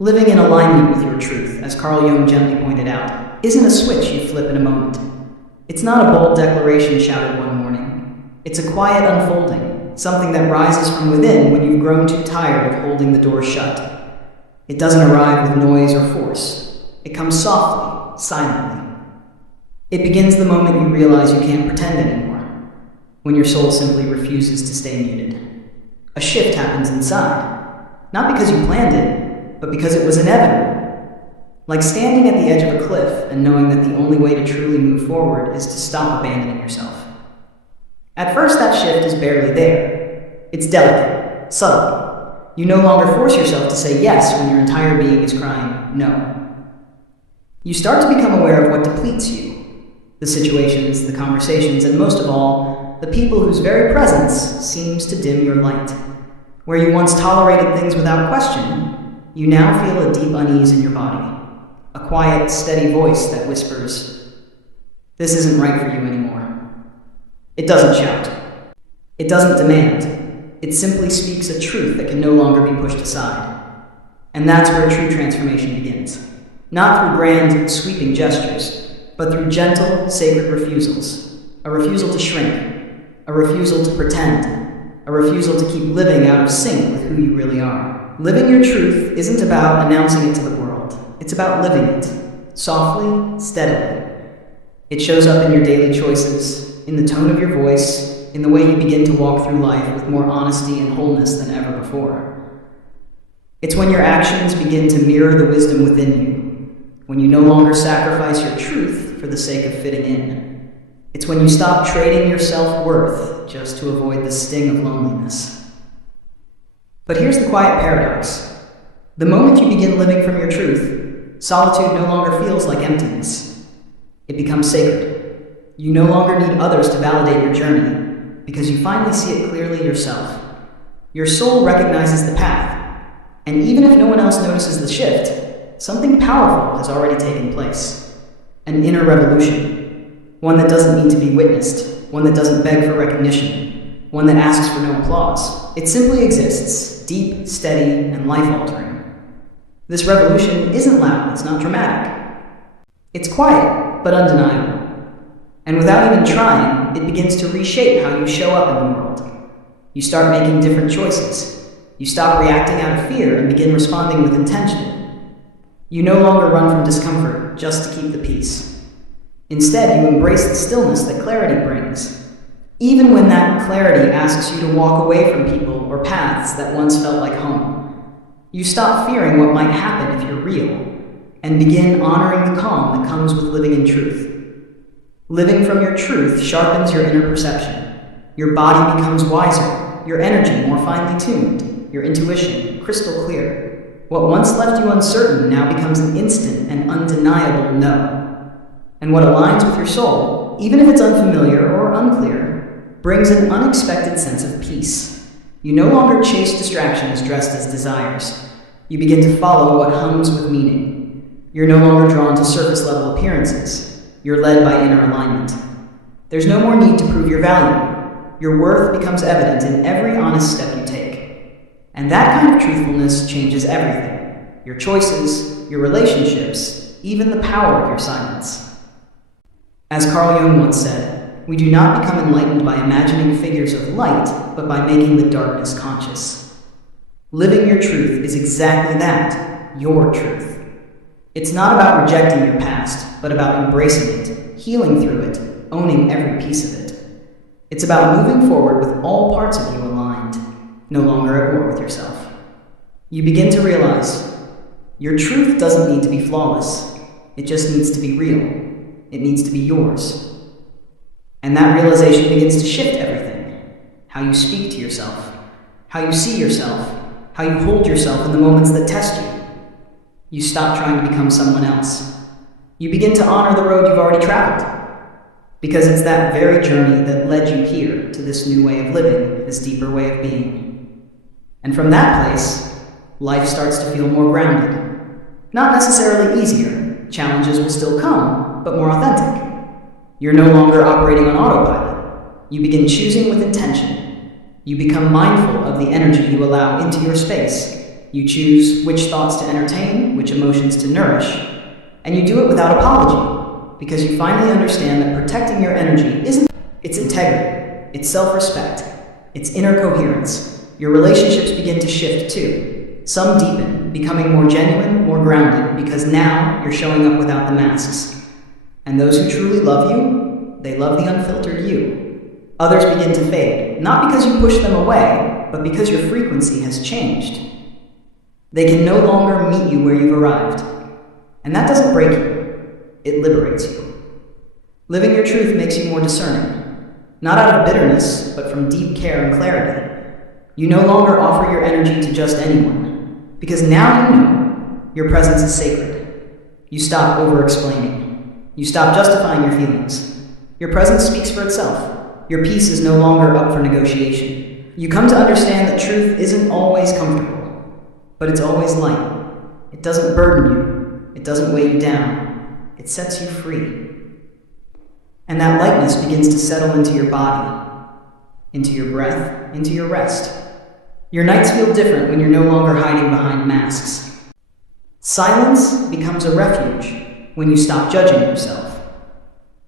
Living in alignment with your truth, as Carl Jung gently pointed out, isn't a switch you flip in a moment. It's not a bold declaration shouted one morning. It's a quiet unfolding, something that rises from within when you've grown too tired of holding the door shut. It doesn't arrive with noise or force. It comes softly, silently. It begins the moment you realize you can't pretend anymore, when your soul simply refuses to stay muted. A shift happens inside, not because you planned it, but because it was inevitable. Like standing at the edge of a cliff and knowing that the only way to truly move forward is to stop abandoning yourself. At first, that shift is barely there. It's delicate, subtle. You no longer force yourself to say yes when your entire being is crying no. You start to become aware of what depletes you. The situations, the conversations, and most of all, the people whose very presence seems to dim your light. Where you once tolerated things without question, you now feel a deep unease in your body. A quiet, steady voice that whispers, "This isn't right for you anymore." It doesn't shout. It doesn't demand. It simply speaks a truth that can no longer be pushed aside. And that's where true transformation begins. Not through grand, sweeping gestures, but through gentle, sacred refusals. A refusal to shrink. A refusal to pretend. A refusal to keep living out of sync with who you really are. Living your truth isn't about announcing it to the world. It's about living it, softly, steadily. It shows up in your daily choices, in the tone of your voice, in the way you begin to walk through life with more honesty and wholeness than ever before. It's when your actions begin to mirror the wisdom within you, when you no longer sacrifice your truth for the sake of fitting in. It's when you stop trading your self-worth just to avoid the sting of loneliness. But here's the quiet paradox. The moment you begin living from your truth, solitude no longer feels like emptiness. It becomes sacred. You no longer need others to validate your journey, because you finally see it clearly yourself. Your soul recognizes the path, and even if no one else notices the shift, something powerful has already taken place. An inner revolution. One that doesn't need to be witnessed. One that doesn't beg for recognition. One that asks for no applause. It simply exists, deep, steady, and life-altering. This revolution isn't loud, it's not dramatic. It's quiet, but undeniable. And without even trying, it begins to reshape how you show up in the world. You start making different choices. You stop reacting out of fear and begin responding with intention. You no longer run from discomfort just to keep the peace. Instead, you embrace the stillness that clarity brings, even when that clarity asks you to walk away from people or paths that once felt like home. You stop fearing what might happen if you're real, and begin honoring the calm that comes with living in truth. Living from your truth sharpens your inner perception. Your body becomes wiser, your energy more finely tuned, your intuition crystal clear. What once left you uncertain now becomes an instant and undeniable no. And what aligns with your soul, even if it's unfamiliar or unclear, brings an unexpected sense of peace. You no longer chase distractions dressed as desires. You begin to follow what hums with meaning. You're no longer drawn to surface-level appearances. You're led by inner alignment. There's no more need to prove your value. Your worth becomes evident in every honest step you take. And that kind of truthfulness changes everything. Your choices, your relationships, even the power of your silence. As Carl Jung once said, we do not become enlightened by imagining figures of light, but by making the darkness conscious. Living your truth is exactly that, your truth. It's not about rejecting your past, but about embracing it, healing through it, owning every piece of it. It's about moving forward with all parts of you aligned, no longer at war with yourself. You begin to realize your truth doesn't need to be flawless. It just needs to be real. It needs to be yours. And that realization begins to shift everything. How you speak to yourself, how you see yourself, how you hold yourself in the moments that test you. You stop trying to become someone else. You begin to honor the road you've already traveled, because it's that very journey that led you here to this new way of living, this deeper way of being. And from that place, life starts to feel more grounded. Not necessarily easier. Challenges will still come, but more authentic. You're no longer operating on autopilot. You begin choosing with intention. You become mindful of the energy you allow into your space, You choose which thoughts to entertain, which emotions to nourish, and you do it without apology, because you finally understand that protecting your energy isn't its integrity, its self-respect, its inner coherence. Your relationships begin to shift too. Some deepen, becoming more genuine, more grounded, because now you're showing up without the masks. And those who truly love you, they love the unfiltered you. Others begin to fade, not because you push them away, but because your frequency has changed. They can no longer meet you where you've arrived. And that doesn't break you, it liberates you. Living your truth makes you more discerning, not out of bitterness, but from deep care and clarity. You no longer offer your energy to just anyone, because now you know your presence is sacred. You stop over-explaining. You stop justifying your feelings. Your presence speaks for itself. Your peace is no longer up for negotiation. You come to understand that truth isn't always comfortable, but it's always light. It doesn't burden you. It doesn't weigh you down. It sets you free. And that lightness begins to settle into your body, into your breath, into your rest. Your nights feel different when you're no longer hiding behind masks. Silence becomes a refuge when you stop judging yourself.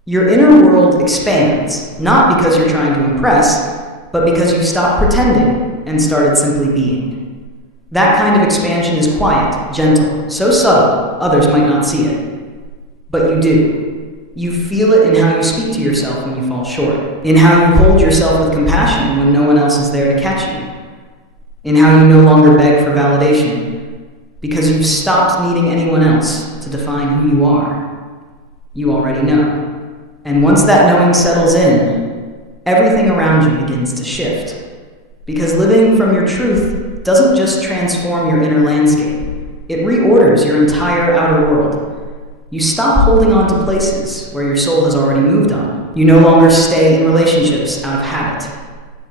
Your inner world expands, not because you're trying to impress, but because you stopped pretending and started simply being. That kind of expansion is quiet, gentle, so subtle others might not see it. But you do. You feel it in how you speak to yourself when you fall short, in how you hold yourself with compassion when no one else is there to catch you, in how you no longer beg for validation, because you've stopped needing anyone else to define who you are. You already know. And once that knowing settles in, everything around you begins to shift. Because living from your truth doesn't just transform your inner landscape, it reorders your entire outer world. You stop holding on to places where your soul has already moved on. You no longer stay in relationships out of habit.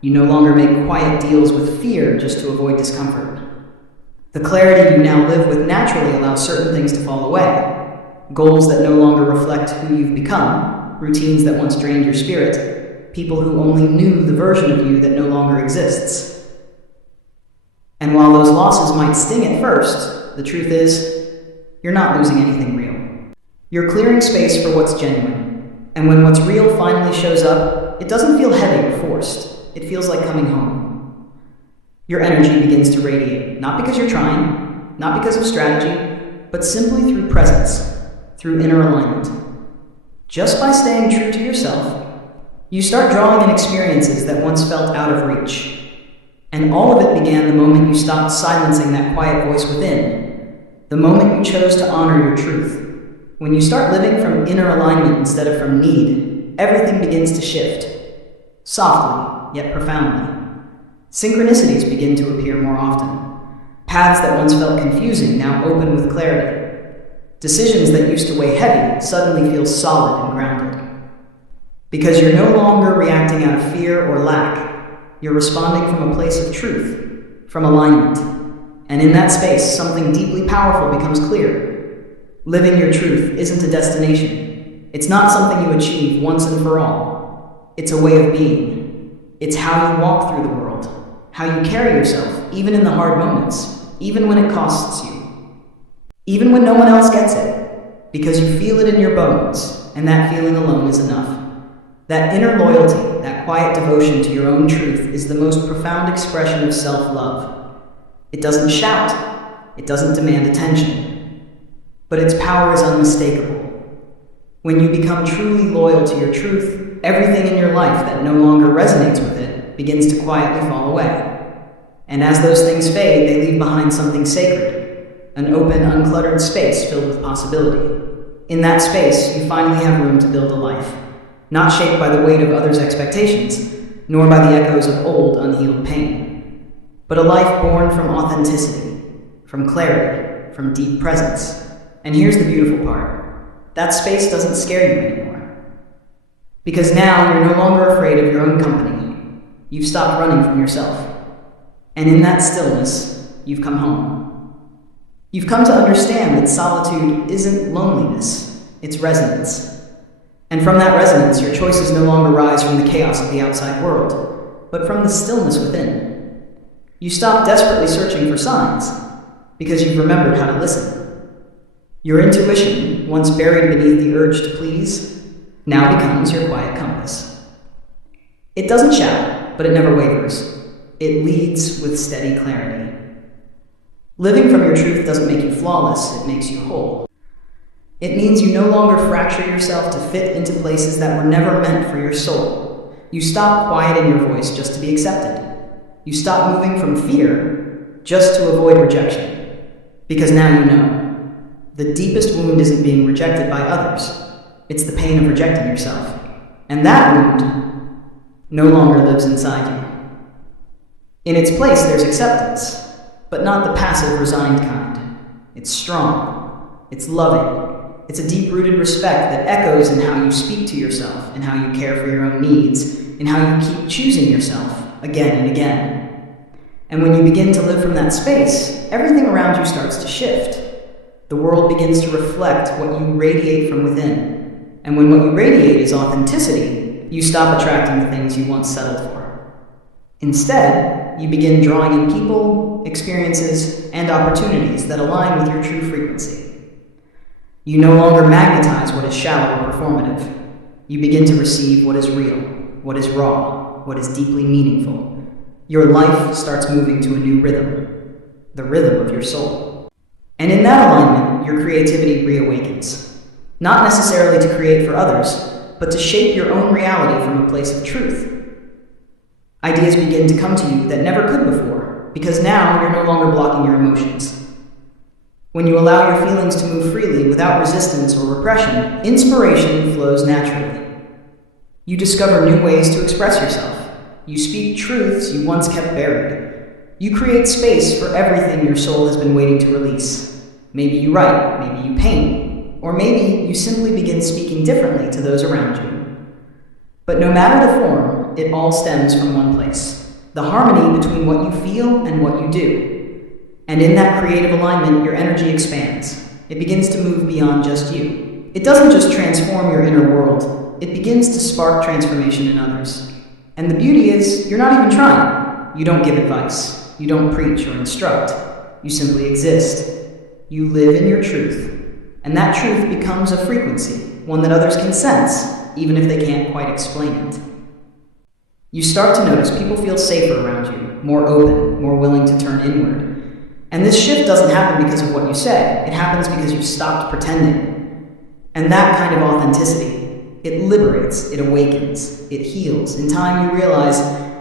You no longer make quiet deals with fear just to avoid discomfort. The clarity you now live with naturally allows certain things to fall away. Goals that no longer reflect who you've become, routines that once drained your spirit, people who only knew the version of you that no longer exists. And while those losses might sting at first, the truth is, you're not losing anything real. You're clearing space for what's genuine. And when what's real finally shows up, it doesn't feel heavy or forced. It feels like coming home. Your energy begins to radiate, not because you're trying, not because of strategy, but simply through presence, through inner alignment. Just by staying true to yourself, you start drawing in experiences that once felt out of reach. And all of it began the moment you stopped silencing that quiet voice within, the moment you chose to honor your truth. When you start living from inner alignment instead of from need, everything begins to shift. Softly, yet profoundly. Synchronicities begin to appear more often. Paths that once felt confusing now open with clarity. Decisions that used to weigh heavy suddenly feel solid and grounded. Because you're no longer reacting out of fear or lack. You're responding from a place of truth, from alignment. And in that space, something deeply powerful becomes clear. Living your truth isn't a destination. It's not something you achieve once and for all. It's a way of being. It's how you walk through the world, how you carry yourself, even in the hard moments, even when it costs you, even when no one else gets it, because you feel it in your bones, and that feeling alone is enough. That inner loyalty, that quiet devotion to your own truth is the most profound expression of self-love. It doesn't shout, it doesn't demand attention, but its power is unmistakable. When you become truly loyal to your truth, everything in your life that no longer resonates with it begins to quietly fall away. And as those things fade, they leave behind something sacred, an open, uncluttered space filled with possibility. In that space, you finally have room to build a life, not shaped by the weight of others' expectations, nor by the echoes of old, unhealed pain, but a life born from authenticity, from clarity, from deep presence. And here's the beautiful part. That space doesn't scare you anymore. Because now you're no longer afraid of your own company. You've stopped running from yourself. And in that stillness, you've come home. You've come to understand that solitude isn't loneliness, it's resonance. And from that resonance, your choices no longer rise from the chaos of the outside world, but from the stillness within. You stop desperately searching for signs. because you've remembered how to listen. Your intuition, once buried beneath the urge to please, now becomes your quiet compass. It doesn't shout, but it never wavers. It leads with steady clarity. Living from your truth doesn't make you flawless, it makes you whole. It means you no longer fracture yourself to fit into places that were never meant for your soul. You stop quieting your voice just to be accepted. You stop moving from fear just to avoid rejection. Because now you know. The deepest wound isn't being rejected by others. It's the pain of rejecting yourself. And that wound no longer lives inside you. In its place, there's acceptance, but not the passive, resigned kind. It's strong. It's loving. It's a deep-rooted respect that echoes in how you speak to yourself, in how you care for your own needs, in how you keep choosing yourself again and again. And when you begin to live from that space, everything around you starts to shift. The world begins to reflect what you radiate from within. And when what you radiate is authenticity, you stop attracting the things you once settled for. Instead, you begin drawing in people, experiences, and opportunities that align with your true frequency. You no longer magnetize what is shallow or performative. You begin to receive what is real, what is raw, what is deeply meaningful. Your life starts moving to a new rhythm, the rhythm of your soul. And in that alignment, your creativity reawakens. Not necessarily to create for others, but to shape your own reality from a place of truth. Ideas begin to come to you that never could before, because now you're no longer blocking your emotions. When you allow your feelings to move freely without resistance or repression, inspiration flows naturally. You discover new ways to express yourself. You speak truths you once kept buried. You create space for everything your soul has been waiting to release. Maybe you write, maybe you paint, or maybe you simply begin speaking differently to those around you. But no matter the form, it all stems from one place: the harmony between what you feel and what you do. And in that creative alignment, your energy expands. It begins to move beyond just you. It doesn't just transform your inner world, it begins to spark transformation in others. And the beauty is, you're not even trying. You don't give advice. You don't preach or instruct. You simply exist. You live in your truth. And that truth becomes a frequency, one that others can sense, even if they can't quite explain it. You start to notice people feel safer around you, more open, more willing to turn inward. And this shift doesn't happen because of what you say. It happens because you've stopped pretending. And that kind of authenticity, it liberates, it awakens, it heals. In time you realize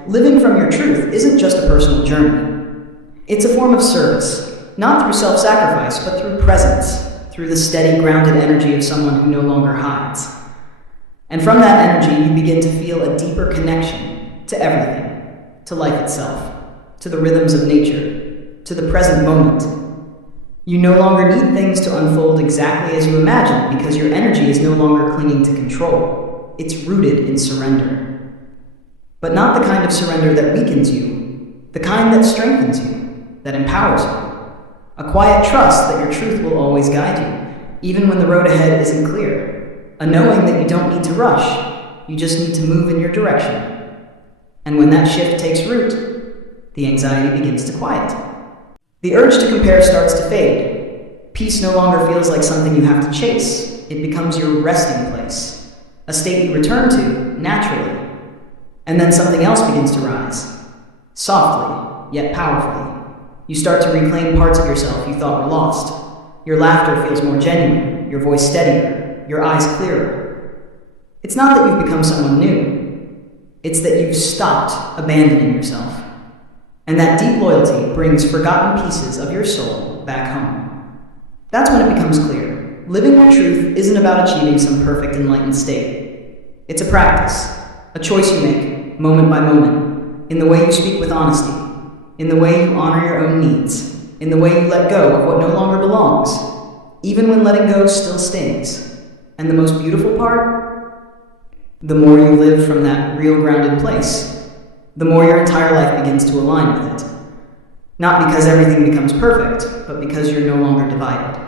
living from your truth isn't just a personal journey. It's a form of service, not through self-sacrifice, but through presence, through the steady, grounded energy of someone who no longer hides. And from that energy, you begin to feel a deeper connection to everything, to life itself, to the rhythms of nature, to the present moment. You no longer need things to unfold exactly as you imagine because your energy is no longer clinging to control. It's rooted in surrender. But not the kind of surrender that weakens you, the kind that strengthens you, that empowers you. A quiet trust that your truth will always guide you, even when the road ahead isn't clear. A knowing that you don't need to rush, you just need to move in your direction. And when that shift takes root, the anxiety begins to quiet. The urge to compare starts to fade. Peace no longer feels like something you have to chase. It becomes your resting place, a state you return to naturally. And then something else begins to rise, softly, yet powerfully. You start to reclaim parts of yourself you thought were lost. Your laughter feels more genuine, your voice steadier, your eyes clearer. It's not that you've become someone new. It's that you've stopped abandoning yourself. And that deep loyalty brings forgotten pieces of your soul back home. That's when it becomes clear. Living your truth isn't about achieving some perfect enlightened state. It's a practice, a choice you make, moment by moment, in the way you speak with honesty, in the way you honor your own needs, in the way you let go of what no longer belongs, even when letting go still stings. And the most beautiful part? The more you live from that real grounded place, the more your entire life begins to align with it. Not because everything becomes perfect, but because you're no longer divided.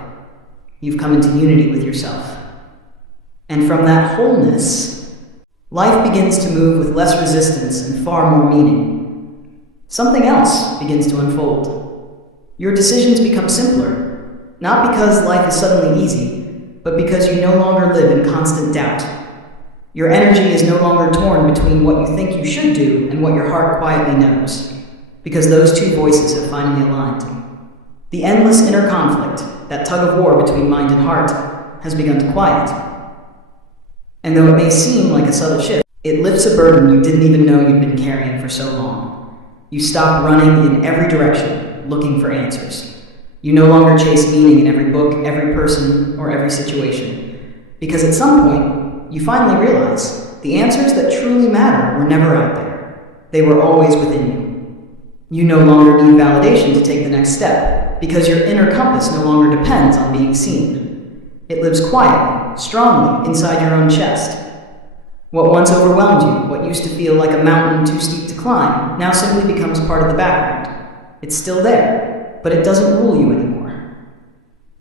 You've come into unity with yourself. And from that wholeness, life begins to move with less resistance and far more meaning. Something else begins to unfold. Your decisions become simpler, not because life is suddenly easy, but because you no longer live in constant doubt. Your energy is no longer torn between what you think you should do and what your heart quietly knows, because those two voices have finally aligned. The endless inner conflict, that tug of war between mind and heart, has begun to quiet. And though it may seem like a subtle shift, it lifts a burden you didn't even know you'd been carrying for so long. You stop running in every direction, looking for answers. You no longer chase meaning in every book, every person, or every situation. Because at some point, you finally realize the answers that truly matter were never out there. They were always within you. You no longer need validation to take the next step, because your inner compass no longer depends on being seen. It lives quietly, strongly, inside your own chest. What once overwhelmed you, what used to feel like a mountain too steep to climb, now simply becomes part of the background. It's still there, but it doesn't rule you anymore.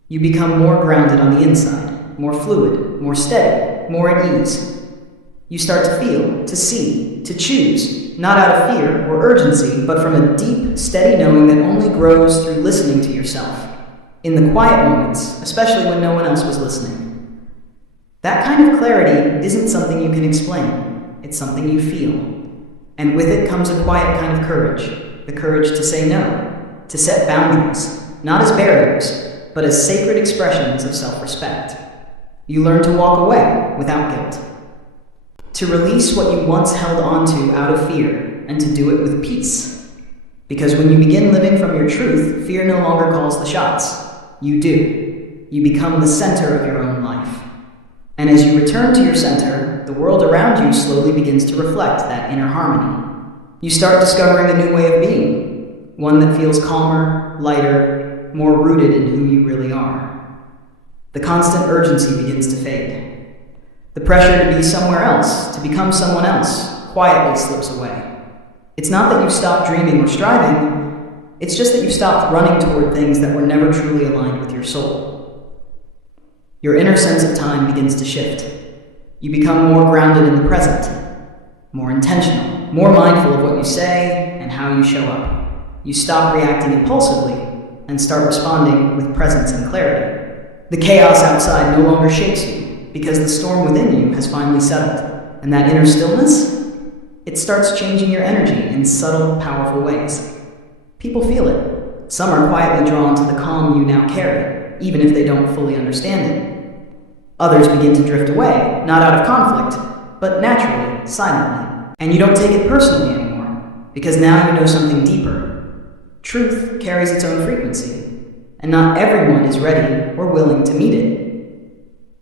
You become more grounded on the inside, more fluid, more steady, more at ease. You start to feel, to see, to choose, not out of fear or urgency, but from a deep, steady knowing that only grows through listening to yourself, in the quiet moments, especially when no one else was listening. That kind of clarity isn't something you can explain, it's something you feel. And with it comes a quiet kind of courage, the courage to say no, to set boundaries, not as barriers, but as sacred expressions of self-respect. You learn to walk away without guilt, to release what you once held onto out of fear, and to do it with peace. Because when you begin living from your truth, fear no longer calls the shots. You do. You become the center of your own life. And as you return to your center, the world around you slowly begins to reflect that inner harmony. You start discovering a new way of being, one that feels calmer, lighter, more rooted in who you really are. The constant urgency begins to fade. The pressure to be somewhere else, to become someone else, quietly slips away. It's not that you stopped dreaming or striving, it's just that you stopped running toward things that were never truly aligned with your soul. Your inner sense of time begins to shift. You become more grounded in the present, more intentional, more mindful of what you say and how you show up. You stop reacting impulsively and start responding with presence and clarity. The chaos outside no longer shakes you because the storm within you has finally settled. And that inner stillness, it starts changing your energy in subtle, powerful ways. People feel it. Some are quietly drawn to the calm you now carry, even if they don't fully understand it. Others begin to drift away, not out of conflict, but naturally, silently. And you don't take it personally anymore, because now you know something deeper. Truth carries its own frequency, and not everyone is ready or willing to meet it.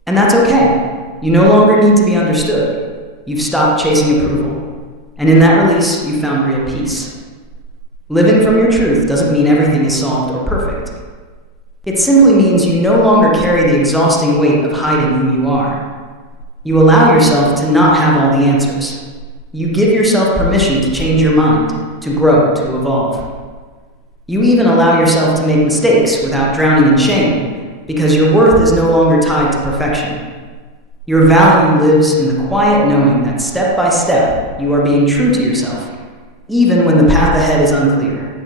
And that's okay. You no longer need to be understood. You've stopped chasing approval. And in that release, you found real peace. Living from your truth doesn't mean everything is solved or perfect. It simply means you no longer carry the exhausting weight of hiding who you are. You allow yourself to not have all the answers. You give yourself permission to change your mind, to grow, to evolve. You even allow yourself to make mistakes without drowning in shame, because your worth is no longer tied to perfection. Your value lives in the quiet knowing that step by step you are being true to yourself, even when the path ahead is unclear.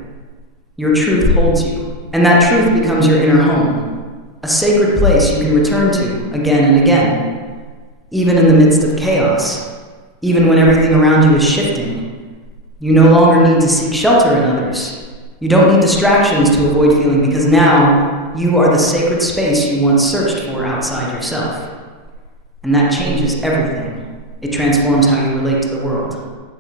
Your truth holds you. And that truth becomes your inner home, a sacred place you can return to again and again, even in the midst of chaos, even when everything around you is shifting. You no longer need to seek shelter in others. You don't need distractions to avoid feeling, because now you are the sacred space you once searched for outside yourself. And that changes everything. It transforms how you relate to the world.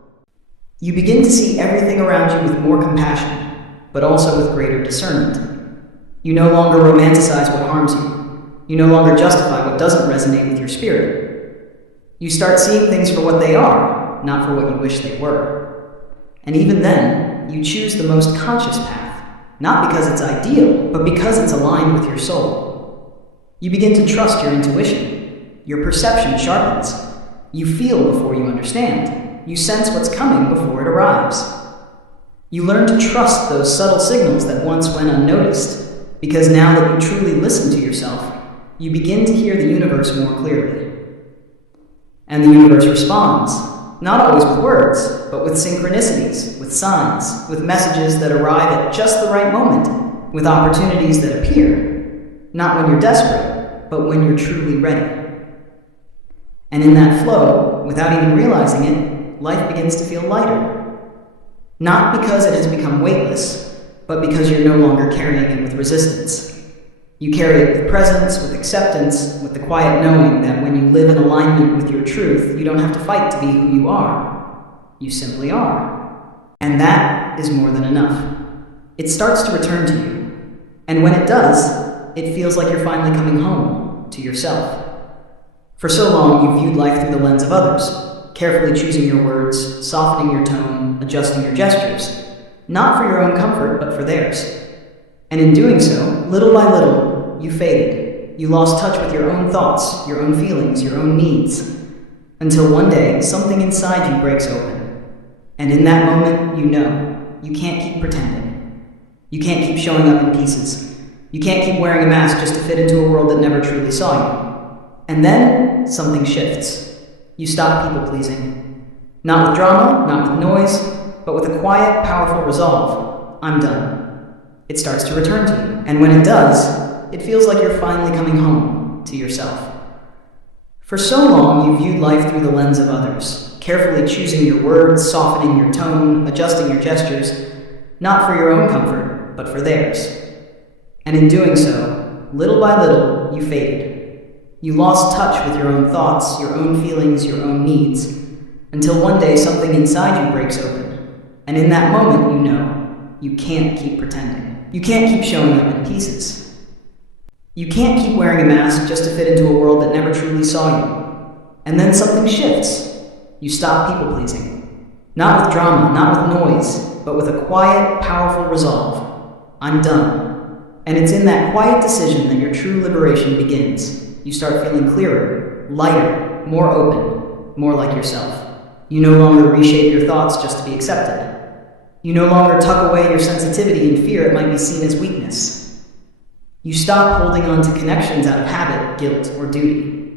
You begin to see everything around you with more compassion, but also with greater discernment. You no longer romanticize what harms you. You no longer justify what doesn't resonate with your spirit. You start seeing things for what they are, not for what you wish they were. And even then, you choose the most conscious path, not because it's ideal, but because it's aligned with your soul. You begin to trust your intuition. Your perception sharpens. You feel before you understand. You sense what's coming before it arrives. You learn to trust those subtle signals that once went unnoticed, because now that you truly listen to yourself, you begin to hear the universe more clearly. And the universe responds, not always with words, but with synchronicities, with signs, with messages that arrive at just the right moment. with opportunities that appear, not when you're desperate, but when you're truly ready. And in that flow, without even realizing it, life begins to feel lighter. Not because it has become weightless, but because you're no longer carrying it with resistance. You carry it with presence, with acceptance, with the quiet knowing that when you live in alignment with your truth, you don't have to fight to be who you are. You simply are. And that is more than enough. It starts to return to you. And when it does, it feels like you're finally coming home to yourself. For so long, you viewed life through the lens of others, carefully choosing your words, softening your tone, adjusting your gestures, not for your own comfort, but for theirs. And in doing so, little by little, you faded. You lost touch with your own thoughts, your own feelings, your own needs, until one day, something inside you breaks open. And in that moment, you know, you can't keep pretending. You can't keep showing up in pieces. You can't keep wearing a mask just to fit into a world that never truly saw you. And then, something shifts. You stop people-pleasing. Not with drama, not with noise, but with a quiet, powerful resolve. I'm done. It starts to return to you. And when it does, it feels like you're finally coming home to yourself. For so long, you viewed life through the lens of others, carefully choosing your words, softening your tone, adjusting your gestures, not for your own comfort, but for theirs. And in doing so, little by little, you faded. You lost touch with your own thoughts, your own feelings, your own needs, until one day something inside you breaks open. And in that moment, you know, you can't keep pretending. You can't keep showing up in pieces. You can't keep wearing a mask just to fit into a world that never truly saw you. And then something shifts. You stop people-pleasing. Not with drama, not with noise, but with a quiet, powerful resolve. I'm done. And it's in that quiet decision that your true liberation begins. You start feeling clearer, lighter, more open, more like yourself. You no longer reshape your thoughts just to be accepted. You no longer tuck away your sensitivity in fear it might be seen as weakness. You stop holding on to connections out of habit, guilt, or duty.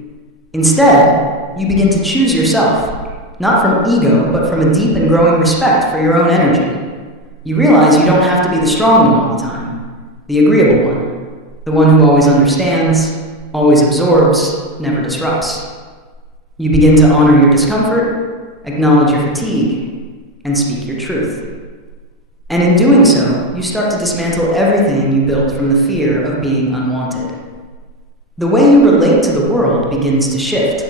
Instead, you begin to choose yourself, not from ego, but from a deep and growing respect for your own energy. You realize you don't have to be the strong one all the time, the agreeable one, the one who always understands, always absorbs, never disrupts. You begin to honor your discomfort, acknowledge your fatigue, and speak your truth. And in doing so, you start to dismantle everything you built from the fear of being unwanted. The way you relate to the world begins to shift.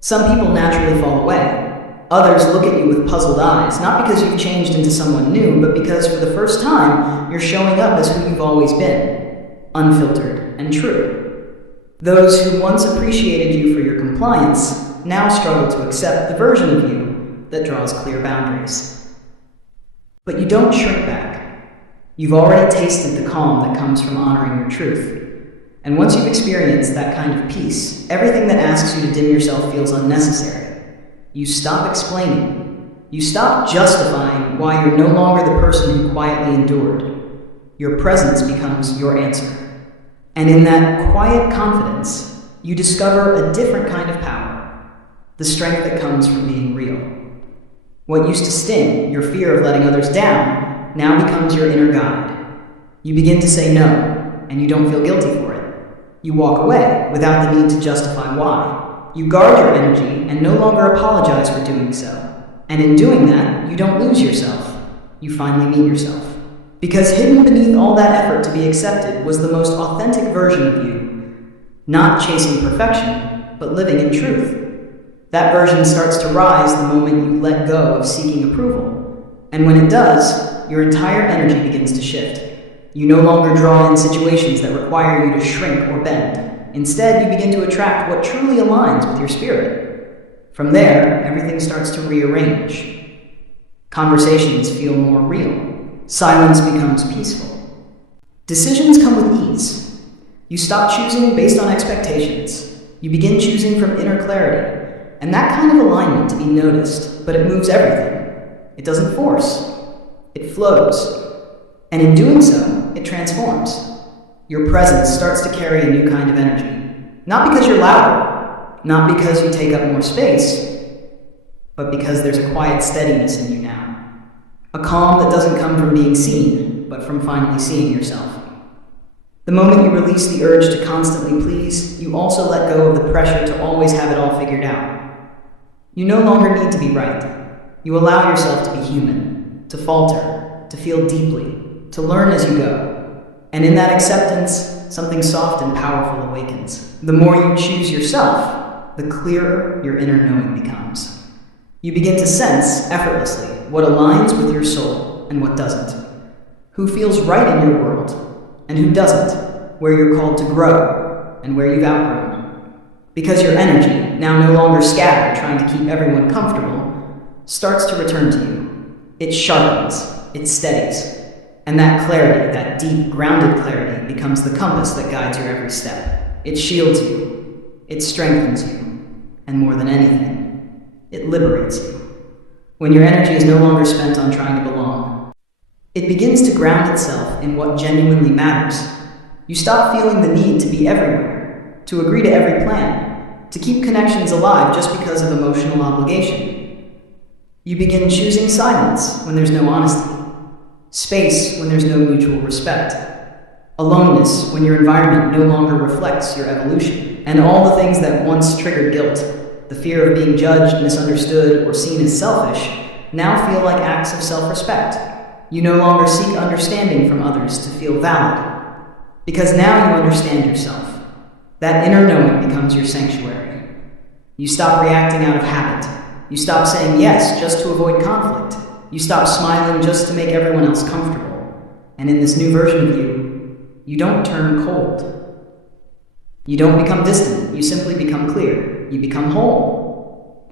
Some people naturally fall away. Others look at you with puzzled eyes, not because you've changed into someone new, but because for the first time, you're showing up as who you've always been, unfiltered and true. Those who once appreciated you for your compliance now struggle to accept the version of you that draws clear boundaries. But you don't shrink back. You've already tasted the calm that comes from honoring your truth. And once you've experienced that kind of peace, everything that asks you to dim yourself feels unnecessary. You stop explaining. You stop justifying why you're no longer the person who quietly endured. Your presence becomes your answer. And in that quiet confidence, you discover a different kind of power, the strength that comes from being real. What used to sting, your fear of letting others down, now becomes your inner guide. You begin to say no, and you don't feel guilty for it. You walk away without the need to justify why. You guard your energy and no longer apologize for doing so. And in doing that, you don't lose yourself. You finally meet yourself. Because hidden beneath all that effort to be accepted was the most authentic version of you. Not chasing perfection, but living in truth. That version starts to rise the moment you let go of seeking approval. And when it does, your entire energy begins to shift. You no longer draw in situations that require you to shrink or bend. Instead, you begin to attract what truly aligns with your spirit. From there, everything starts to rearrange. Conversations feel more real. Silence becomes peaceful. Decisions come with ease. You stop choosing based on expectations. You begin choosing from inner clarity. And that kind of alignment to be noticed, but it moves everything. It doesn't force. It flows. And in doing so, it transforms. Your presence starts to carry a new kind of energy. Not because you're louder, not because you take up more space, but because there's a quiet steadiness in you now. A calm that doesn't come from being seen, but from finally seeing yourself. The moment you release the urge to constantly please, you also let go of the pressure to always have it all figured out. You no longer need to be right. You allow yourself to be human, to falter, to feel deeply, to learn as you go. And in that acceptance, something soft and powerful awakens. The more you choose yourself, the clearer your inner knowing becomes. You begin to sense, effortlessly, what aligns with your soul and what doesn't. Who feels right in your world, and who doesn't, where you're called to grow, and where you've outgrown. Because your energy, now no longer scattered trying to keep everyone comfortable, starts to return to you. It sharpens, it steadies, and that clarity, that deep, grounded clarity, becomes the compass that guides your every step. It shields you, it strengthens you, and more than anything, it liberates you. When your energy is no longer spent on trying to belong, it begins to ground itself in what genuinely matters. You stop feeling the need to be everywhere, to agree to every plan, to keep connections alive just because of emotional obligation. You begin choosing silence when there's no honesty, space when there's no mutual respect, aloneness when your environment no longer reflects your evolution, and all the things that once triggered guilt, the fear of being judged, misunderstood, or seen as selfish, now feel like acts of self-respect. You no longer seek understanding from others to feel valid, because now you understand yourself. That inner knowing becomes your sanctuary. You stop reacting out of habit. You stop saying yes just to avoid conflict. You stop smiling just to make everyone else comfortable. And in this new version of you, you don't turn cold. You don't become distant. You simply become clear. You become whole.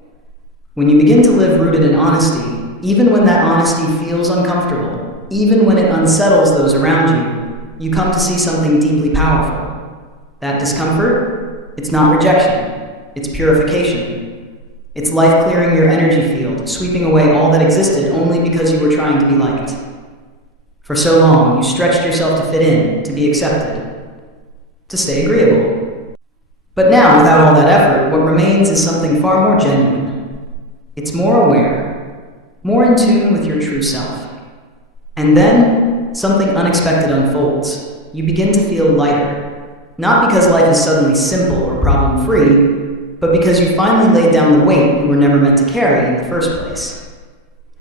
When you begin to live rooted in honesty, even when that honesty feels uncomfortable, even when it unsettles those around you, you come to see something deeply powerful. That discomfort, it's not rejection, it's purification. It's life clearing your energy field, sweeping away all that existed only because you were trying to be liked. For so long, you stretched yourself to fit in, to be accepted, to stay agreeable. But now, without all that effort, what remains is something far more genuine. It's more aware, more in tune with your true self. And then, something unexpected unfolds. You begin to feel lighter. Not because life is suddenly simple or problem-free, but because you finally laid down the weight you were never meant to carry in the first place.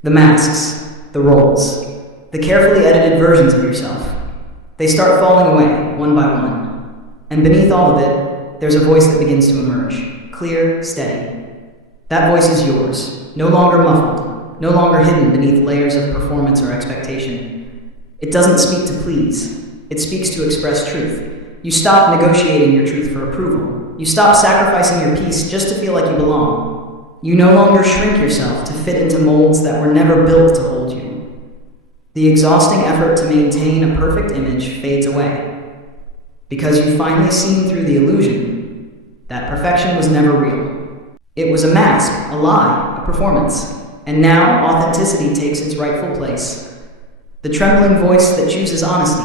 The masks, the roles, the carefully edited versions of yourself, they start falling away, one by one. And beneath all of it, there's a voice that begins to emerge, clear, steady. That voice is yours, no longer muffled, no longer hidden beneath layers of performance or expectation. It doesn't speak to please. It speaks to express truth. You stop negotiating your truth for approval. You stop sacrificing your peace just to feel like you belong. You no longer shrink yourself to fit into molds that were never built to hold you. The exhausting effort to maintain a perfect image fades away, because you've finally seen through the illusion that perfection was never real. It was a mask, a lie, a performance. And now, authenticity takes its rightful place. The trembling voice that chooses honesty.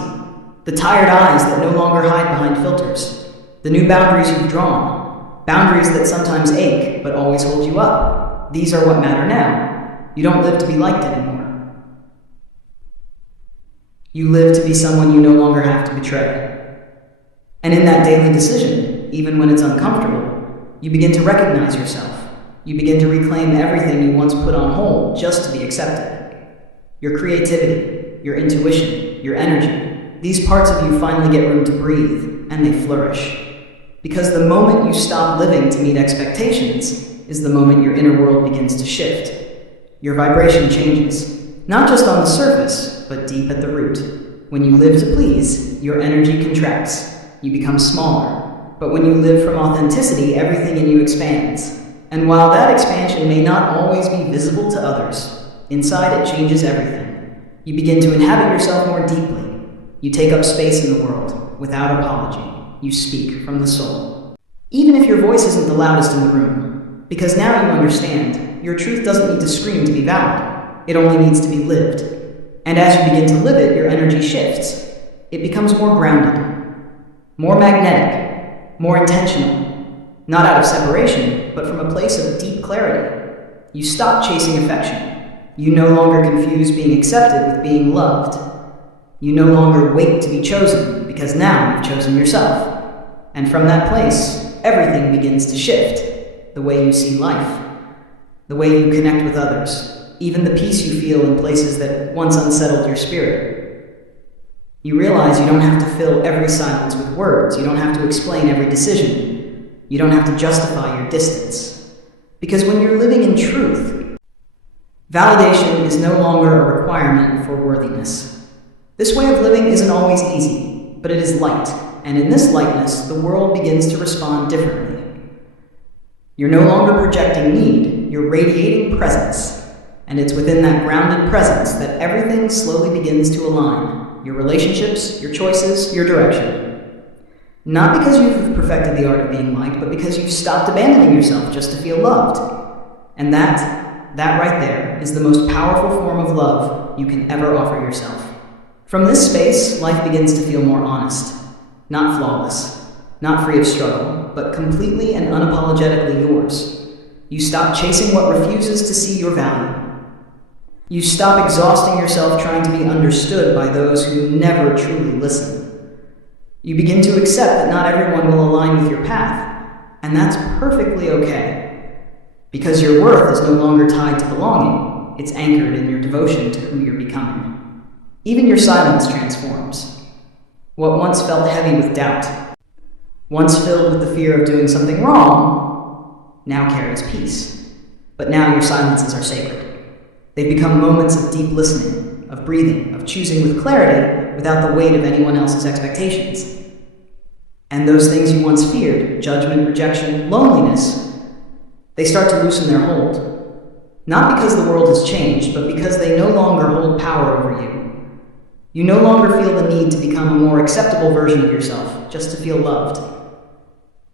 The tired eyes that no longer hide behind filters. The new boundaries you've drawn. Boundaries that sometimes ache, but always hold you up. These are what matter now. You don't live to be liked anymore. You live to be someone you no longer have to betray. And in that daily decision, even when it's uncomfortable, you begin to recognize yourself. You begin to reclaim everything you once put on hold just to be accepted. Your creativity, your intuition, your energy. These parts of you finally get room to breathe, and they flourish. Because the moment you stop living to meet expectations is the moment your inner world begins to shift. Your vibration changes, not just on the surface, but deep at the root. When you live to please, your energy contracts. You become smaller. But when you live from authenticity, everything in you expands. And while that expansion may not always be visible to others, inside it changes everything. You begin to inhabit yourself more deeply. You take up space in the world, without apology. You speak from the soul. Even if your voice isn't the loudest in the room, because now you understand, your truth doesn't need to scream to be valid. It only needs to be lived. And as you begin to live it, your energy shifts. It becomes more grounded, more magnetic, more intentional. Not out of separation, but from a place of deep clarity. You stop chasing affection. You no longer confuse being accepted with being loved. You no longer wait to be chosen, because now you've chosen yourself. And from that place, everything begins to shift. The way you see life, the way you connect with others, even the peace you feel in places that once unsettled your spirit. You realize you don't have to fill every silence with words. You don't have to explain every decision. You don't have to justify your distance. Because when you're living in truth, validation is no longer a requirement for worthiness. This way of living isn't always easy, but it is light, and in this lightness, the world begins to respond differently. You're no longer projecting need, you're radiating presence, and it's within that grounded presence that everything slowly begins to align. Your relationships, your choices, your direction. Not because you've perfected the art of being liked, but because you've stopped abandoning yourself just to feel loved. And that right there is the most powerful form of love you can ever offer yourself. From this space, life begins to feel more honest, not flawless, not free of struggle, but completely and unapologetically yours. You stop chasing what refuses to see your value. You stop exhausting yourself trying to be understood by those who never truly listen. You begin to accept that not everyone will align with your path, and that's perfectly okay. Because your worth is no longer tied to belonging, it's anchored in your devotion to who you're becoming. Even your silence transforms. What once felt heavy with doubt, once filled with the fear of doing something wrong, now carries peace. But now your silences are sacred. They become moments of deep listening, of breathing, of choosing with clarity without the weight of anyone else's expectations. And those things you once feared, judgment, rejection, loneliness, they start to loosen their hold. Not because the world has changed, but because they no longer hold power over you. You no longer feel the need to become a more acceptable version of yourself, just to feel loved.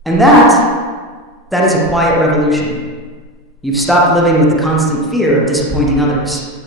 And that is a quiet revolution. You've stopped living with the constant fear of disappointing others.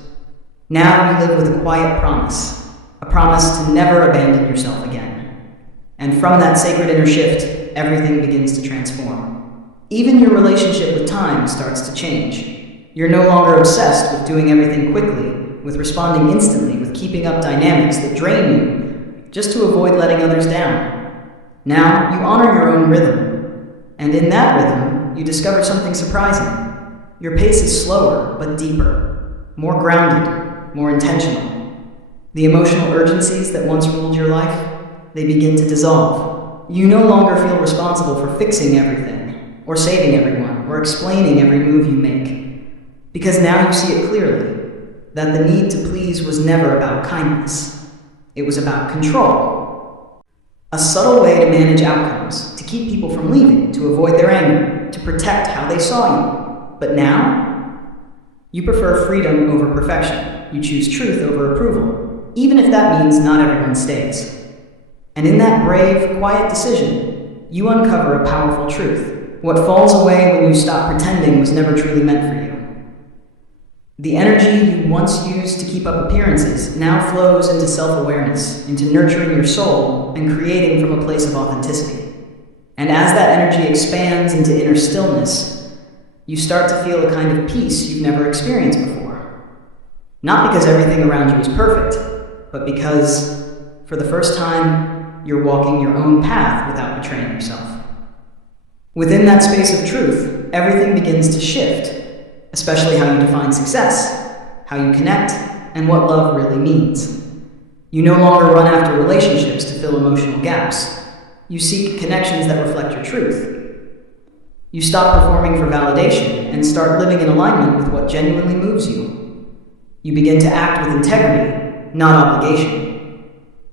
Now you live with a quiet promise, a promise to never abandon yourself again. And from that sacred inner shift, everything begins to transform. Even your relationship with time starts to change. You're no longer obsessed with doing everything quickly, with responding instantly, with keeping up dynamics that drain you, just to avoid letting others down. Now, you honor your own rhythm, and in that rhythm, you discover something surprising. Your pace is slower, but deeper, more grounded, more intentional. The emotional urgencies that once ruled your life, they begin to dissolve. You no longer feel responsible for fixing everything, or saving everyone, or explaining every move you make. Because now you see it clearly, that the need to please was never about kindness. It was about control. A subtle way to manage outcomes, to keep people from leaving, to avoid their anger, to protect how they saw you. But now, you prefer freedom over perfection. You choose truth over approval, even if that means not everyone stays. And in that brave, quiet decision, you uncover a powerful truth. What falls away when you stop pretending was never truly meant for you. The energy you once used to keep up appearances now flows into self-awareness, into nurturing your soul and creating from a place of authenticity. And as that energy expands into inner stillness, you start to feel a kind of peace you've never experienced before. Not because everything around you is perfect, but because, for the first time, you're walking your own path without betraying yourself. Within that space of truth, everything begins to shift, especially how you define success, how you connect, and what love really means. You no longer run after relationships to fill emotional gaps. You seek connections that reflect your truth. You stop performing for validation and start living in alignment with what genuinely moves you. You begin to act with integrity, not obligation.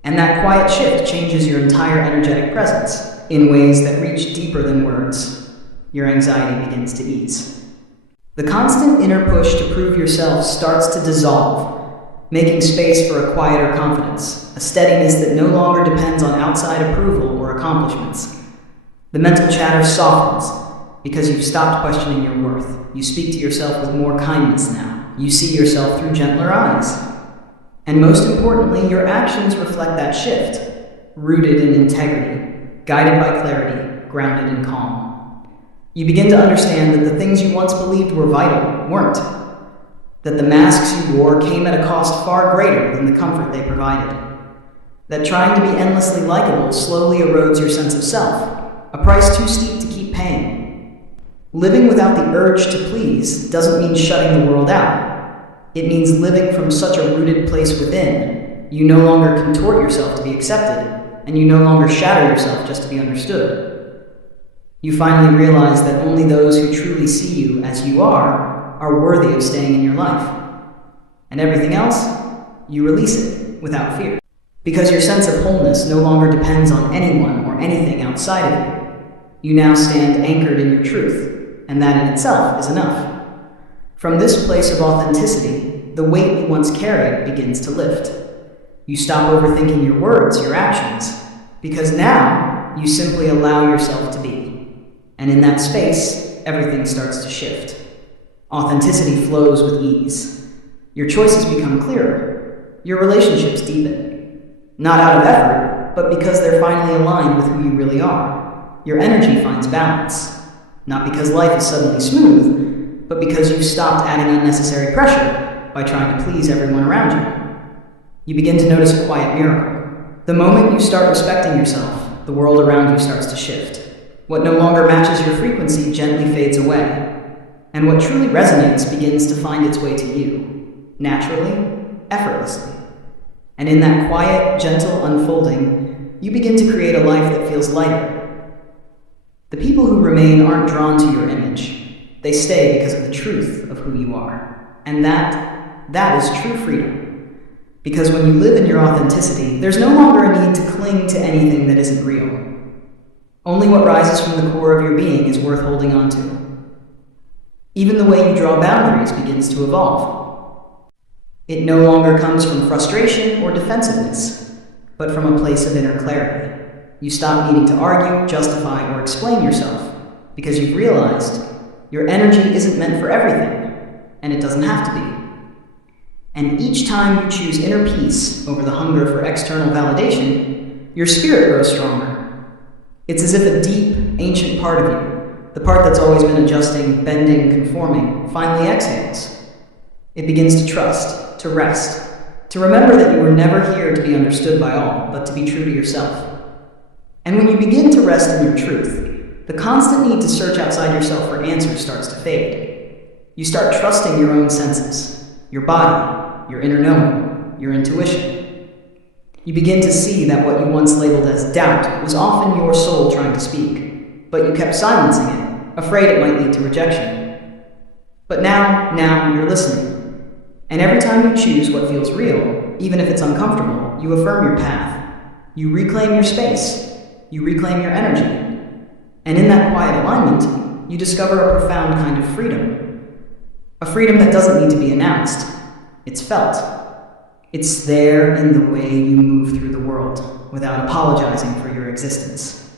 And that quiet shift changes your entire energetic presence in ways that reach deeper than words. Your anxiety begins to ease. The constant inner push to prove yourself starts to dissolve, making space for a quieter confidence, a steadiness that no longer depends on outside approval or accomplishments. The mental chatter softens because you've stopped questioning your worth. You speak to yourself with more kindness now. You see yourself through gentler eyes. And most importantly, your actions reflect that shift, rooted in integrity, guided by clarity, grounded in calm. You begin to understand that the things you once believed were vital weren't. That the masks you wore came at a cost far greater than the comfort they provided. that trying to be endlessly likable slowly erodes your sense of self, a price too steep to keep paying. Living without the urge to please doesn't mean shutting the world out. It means living from such a rooted place within. You no longer contort yourself to be accepted, and you no longer shatter yourself just to be understood. You finally realize that only those who truly see you as you are worthy of staying in your life. And everything else, you release it without fear. Because your sense of wholeness no longer depends on anyone or anything outside of you. You now stand anchored in your truth, and that in itself is enough. From this place of authenticity, the weight you once carried begins to lift. You stop overthinking your words, your actions, because now you simply allow yourself to be. And in that space, everything starts to shift. Authenticity flows with ease. Your choices become clearer. Your relationships deepen. Not out of effort, but because they're finally aligned with who you really are. Your energy finds balance. Not because life is suddenly smooth, but because you've stopped adding unnecessary pressure by trying to please everyone around you. You begin to notice a quiet miracle. The moment you start respecting yourself, the world around you starts to shift. What no longer matches your frequency gently fades away, and what truly resonates begins to find its way to you, naturally, effortlessly. And in that quiet, gentle unfolding, you begin to create a life that feels lighter. The people who remain aren't drawn to your image. They stay because of the truth of who you are. And that is true freedom. Because when you live in your authenticity, there's no longer a need to cling to anything that isn't real. Only what rises from the core of your being is worth holding on to. Even the way you draw boundaries begins to evolve. It no longer comes from frustration or defensiveness, but from a place of inner clarity. You stop needing to argue, justify, or explain yourself, because you've realized your energy isn't meant for everything, and it doesn't have to be. And each time you choose inner peace over the hunger for external validation, your spirit grows stronger. It's as if a deep, ancient part of you, the part that's always been adjusting, bending, conforming, finally exhales. It begins to trust, to rest, to remember that you were never here to be understood by all, but to be true to yourself. And when you begin to rest in your truth, the constant need to search outside yourself for answers starts to fade. You start trusting your own senses, your body, your inner knowing, your intuition. You begin to see that what you once labeled as doubt was often your soul trying to speak, but you kept silencing it, afraid it might lead to rejection. But now you're listening. And every time you choose what feels real, even if it's uncomfortable, you affirm your path. You reclaim your space. You reclaim your energy. And in that quiet alignment, you discover a profound kind of freedom. A freedom that doesn't need to be announced. It's felt. It's there in the way you move through the world, without apologizing for your existence.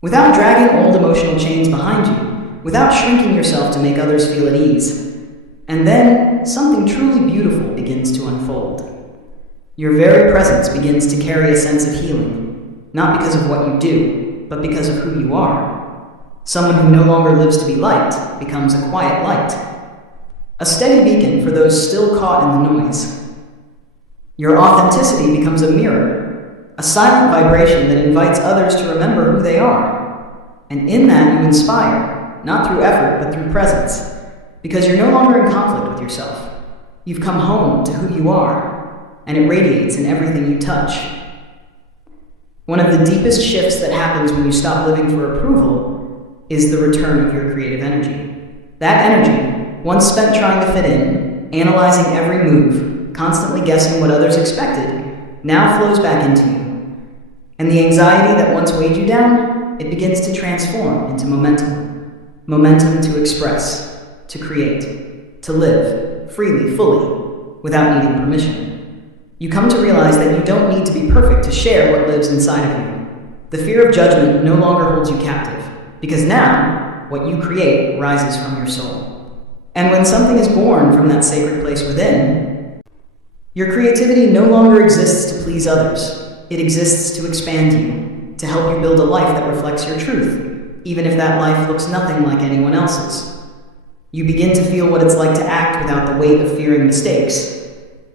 Without dragging old emotional chains behind you, without shrinking yourself to make others feel at ease. And then, something truly beautiful begins to unfold. Your very presence begins to carry a sense of healing, not because of what you do, but because of who you are. Someone who no longer lives to be liked becomes a quiet light, a steady beacon for those still caught in the noise. Your authenticity becomes a mirror, a silent vibration that invites others to remember who they are. And in that you inspire, not through effort, but through presence. Because you're no longer in conflict with yourself. You've come home to who you are, and it radiates in everything you touch. One of the deepest shifts that happens when you stop living for approval is the return of your creative energy. That energy, once spent trying to fit in, analyzing every move, constantly guessing what others expected, now flows back into you. And the anxiety that once weighed you down, it begins to transform into momentum. Momentum to express, to create, to live, freely, fully, without needing permission. You come to realize that you don't need to be perfect to share what lives inside of you. The fear of judgment no longer holds you captive, because now, what you create rises from your soul. And when something is born from that sacred place within, your creativity no longer exists to please others. It exists to expand you, to help you build a life that reflects your truth, even if that life looks nothing like anyone else's. You begin to feel what it's like to act without the weight of fearing mistakes,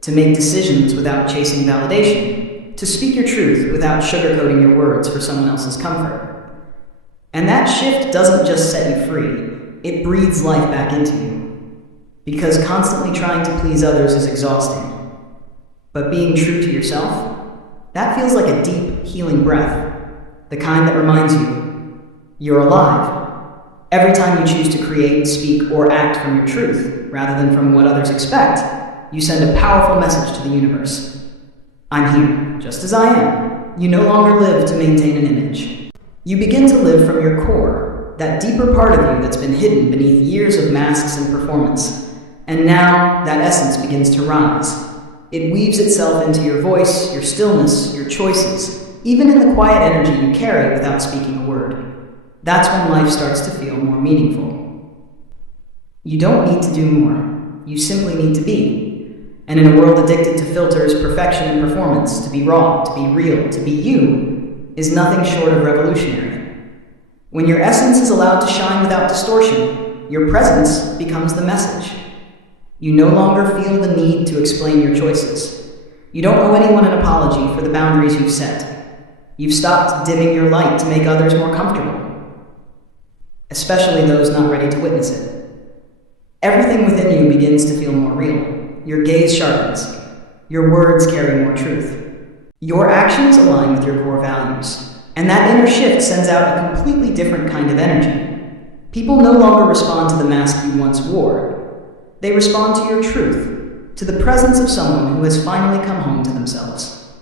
to make decisions without chasing validation, to speak your truth without sugarcoating your words for someone else's comfort. And that shift doesn't just set you free, it breathes life back into you. Because constantly trying to please others is exhausting. But being true to yourself, that feels like a deep, healing breath, the kind that reminds you, you're alive. Every time you choose to create, speak, or act from your truth, rather than from what others expect, you send a powerful message to the universe. I'm here, just as I am. You no longer live to maintain an image. You begin to live from your core, that deeper part of you that's been hidden beneath years of masks and performance. And now, that essence begins to rise. It weaves itself into your voice, your stillness, your choices, even in the quiet energy you carry without speaking a word. That's when life starts to feel more meaningful. You don't need to do more. You simply need to be. And in a world addicted to filters, perfection, and performance, to be raw, to be real, to be you, is nothing short of revolutionary. When your essence is allowed to shine without distortion, your presence becomes the message. You no longer feel the need to explain your choices. You don't owe anyone an apology for the boundaries you've set. You've stopped dimming your light to make others more comfortable, especially those not ready to witness it. Everything within you begins to feel more real. Your gaze sharpens. Your words carry more truth. Your actions align with your core values. And that inner shift sends out a completely different kind of energy. People no longer respond to the mask you once wore. They respond to your truth, to the presence of someone who has finally come home to themselves.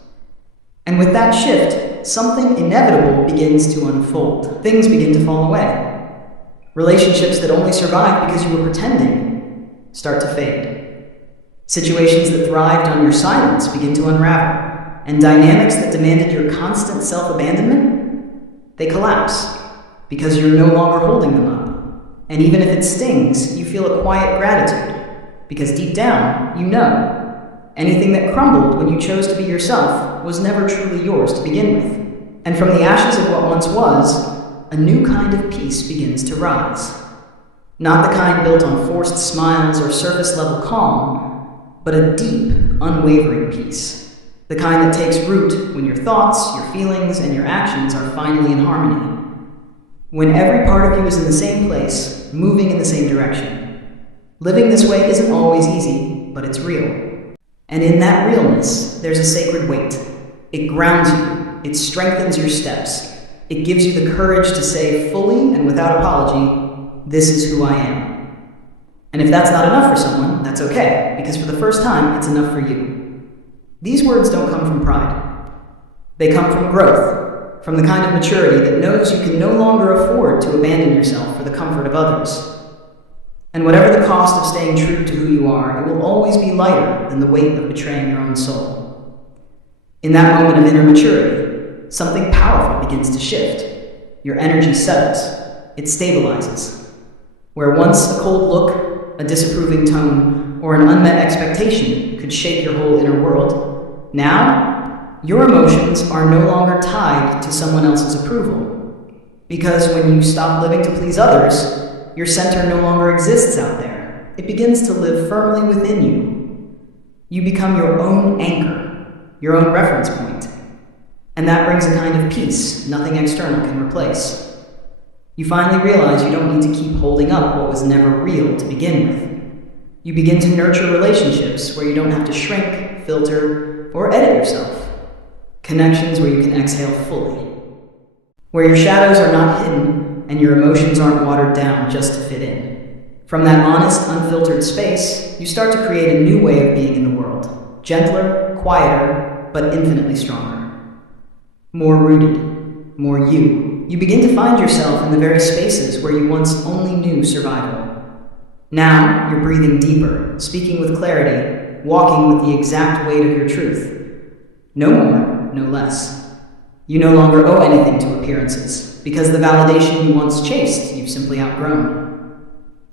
And with that shift, something inevitable begins to unfold. Things begin to fall away. Relationships that only survived because you were pretending start to fade. Situations that thrived on your silence begin to unravel, and dynamics that demanded your constant self-abandonment, they collapse because you're no longer holding them up. And even if it stings, you feel a quiet gratitude, because deep down, you know, anything that crumbled when you chose to be yourself was never truly yours to begin with. And from the ashes of what once was, a new kind of peace begins to rise. Not the kind built on forced smiles or surface-level calm, but a deep, unwavering peace. The kind that takes root when your thoughts, your feelings, and your actions are finally in harmony. When every part of you is in the same place, moving in the same direction. Living this way isn't always easy, but it's real. And in that realness, there's a sacred weight. It grounds you. It strengthens your steps. It gives you the courage to say fully and without apology, this is who I am. And if that's not enough for someone, that's okay, because for the first time, it's enough for you. These words don't come from pride. They come from growth, from the kind of maturity that knows you can no longer afford to abandon yourself for the comfort of others. And whatever the cost of staying true to who you are, it will always be lighter than the weight of betraying your own soul. In that moment of inner maturity, something powerful begins to shift. Your energy settles. It stabilizes. Where once a cold look, a disapproving tone, or an unmet expectation could shake your whole inner world, now, your emotions are no longer tied to someone else's approval. Because when you stop living to please others, your center no longer exists out there. It begins to live firmly within you. You become your own anchor, your own reference point. And that brings a kind of peace nothing external can replace. You finally realize you don't need to keep holding up what was never real to begin with. You begin to nurture relationships where you don't have to shrink, filter, or edit yourself. Connections where you can exhale fully. Where your shadows are not hidden and your emotions aren't watered down just to fit in. From that honest, unfiltered space, you start to create a new way of being in the world. Gentler, quieter, but infinitely stronger. More rooted, more you. You begin to find yourself in the very spaces where you once only knew survival. Now, you're breathing deeper, speaking with clarity, walking with the exact weight of your truth. No more, no less. You no longer owe anything to appearances, because the validation you once chased, you've simply outgrown.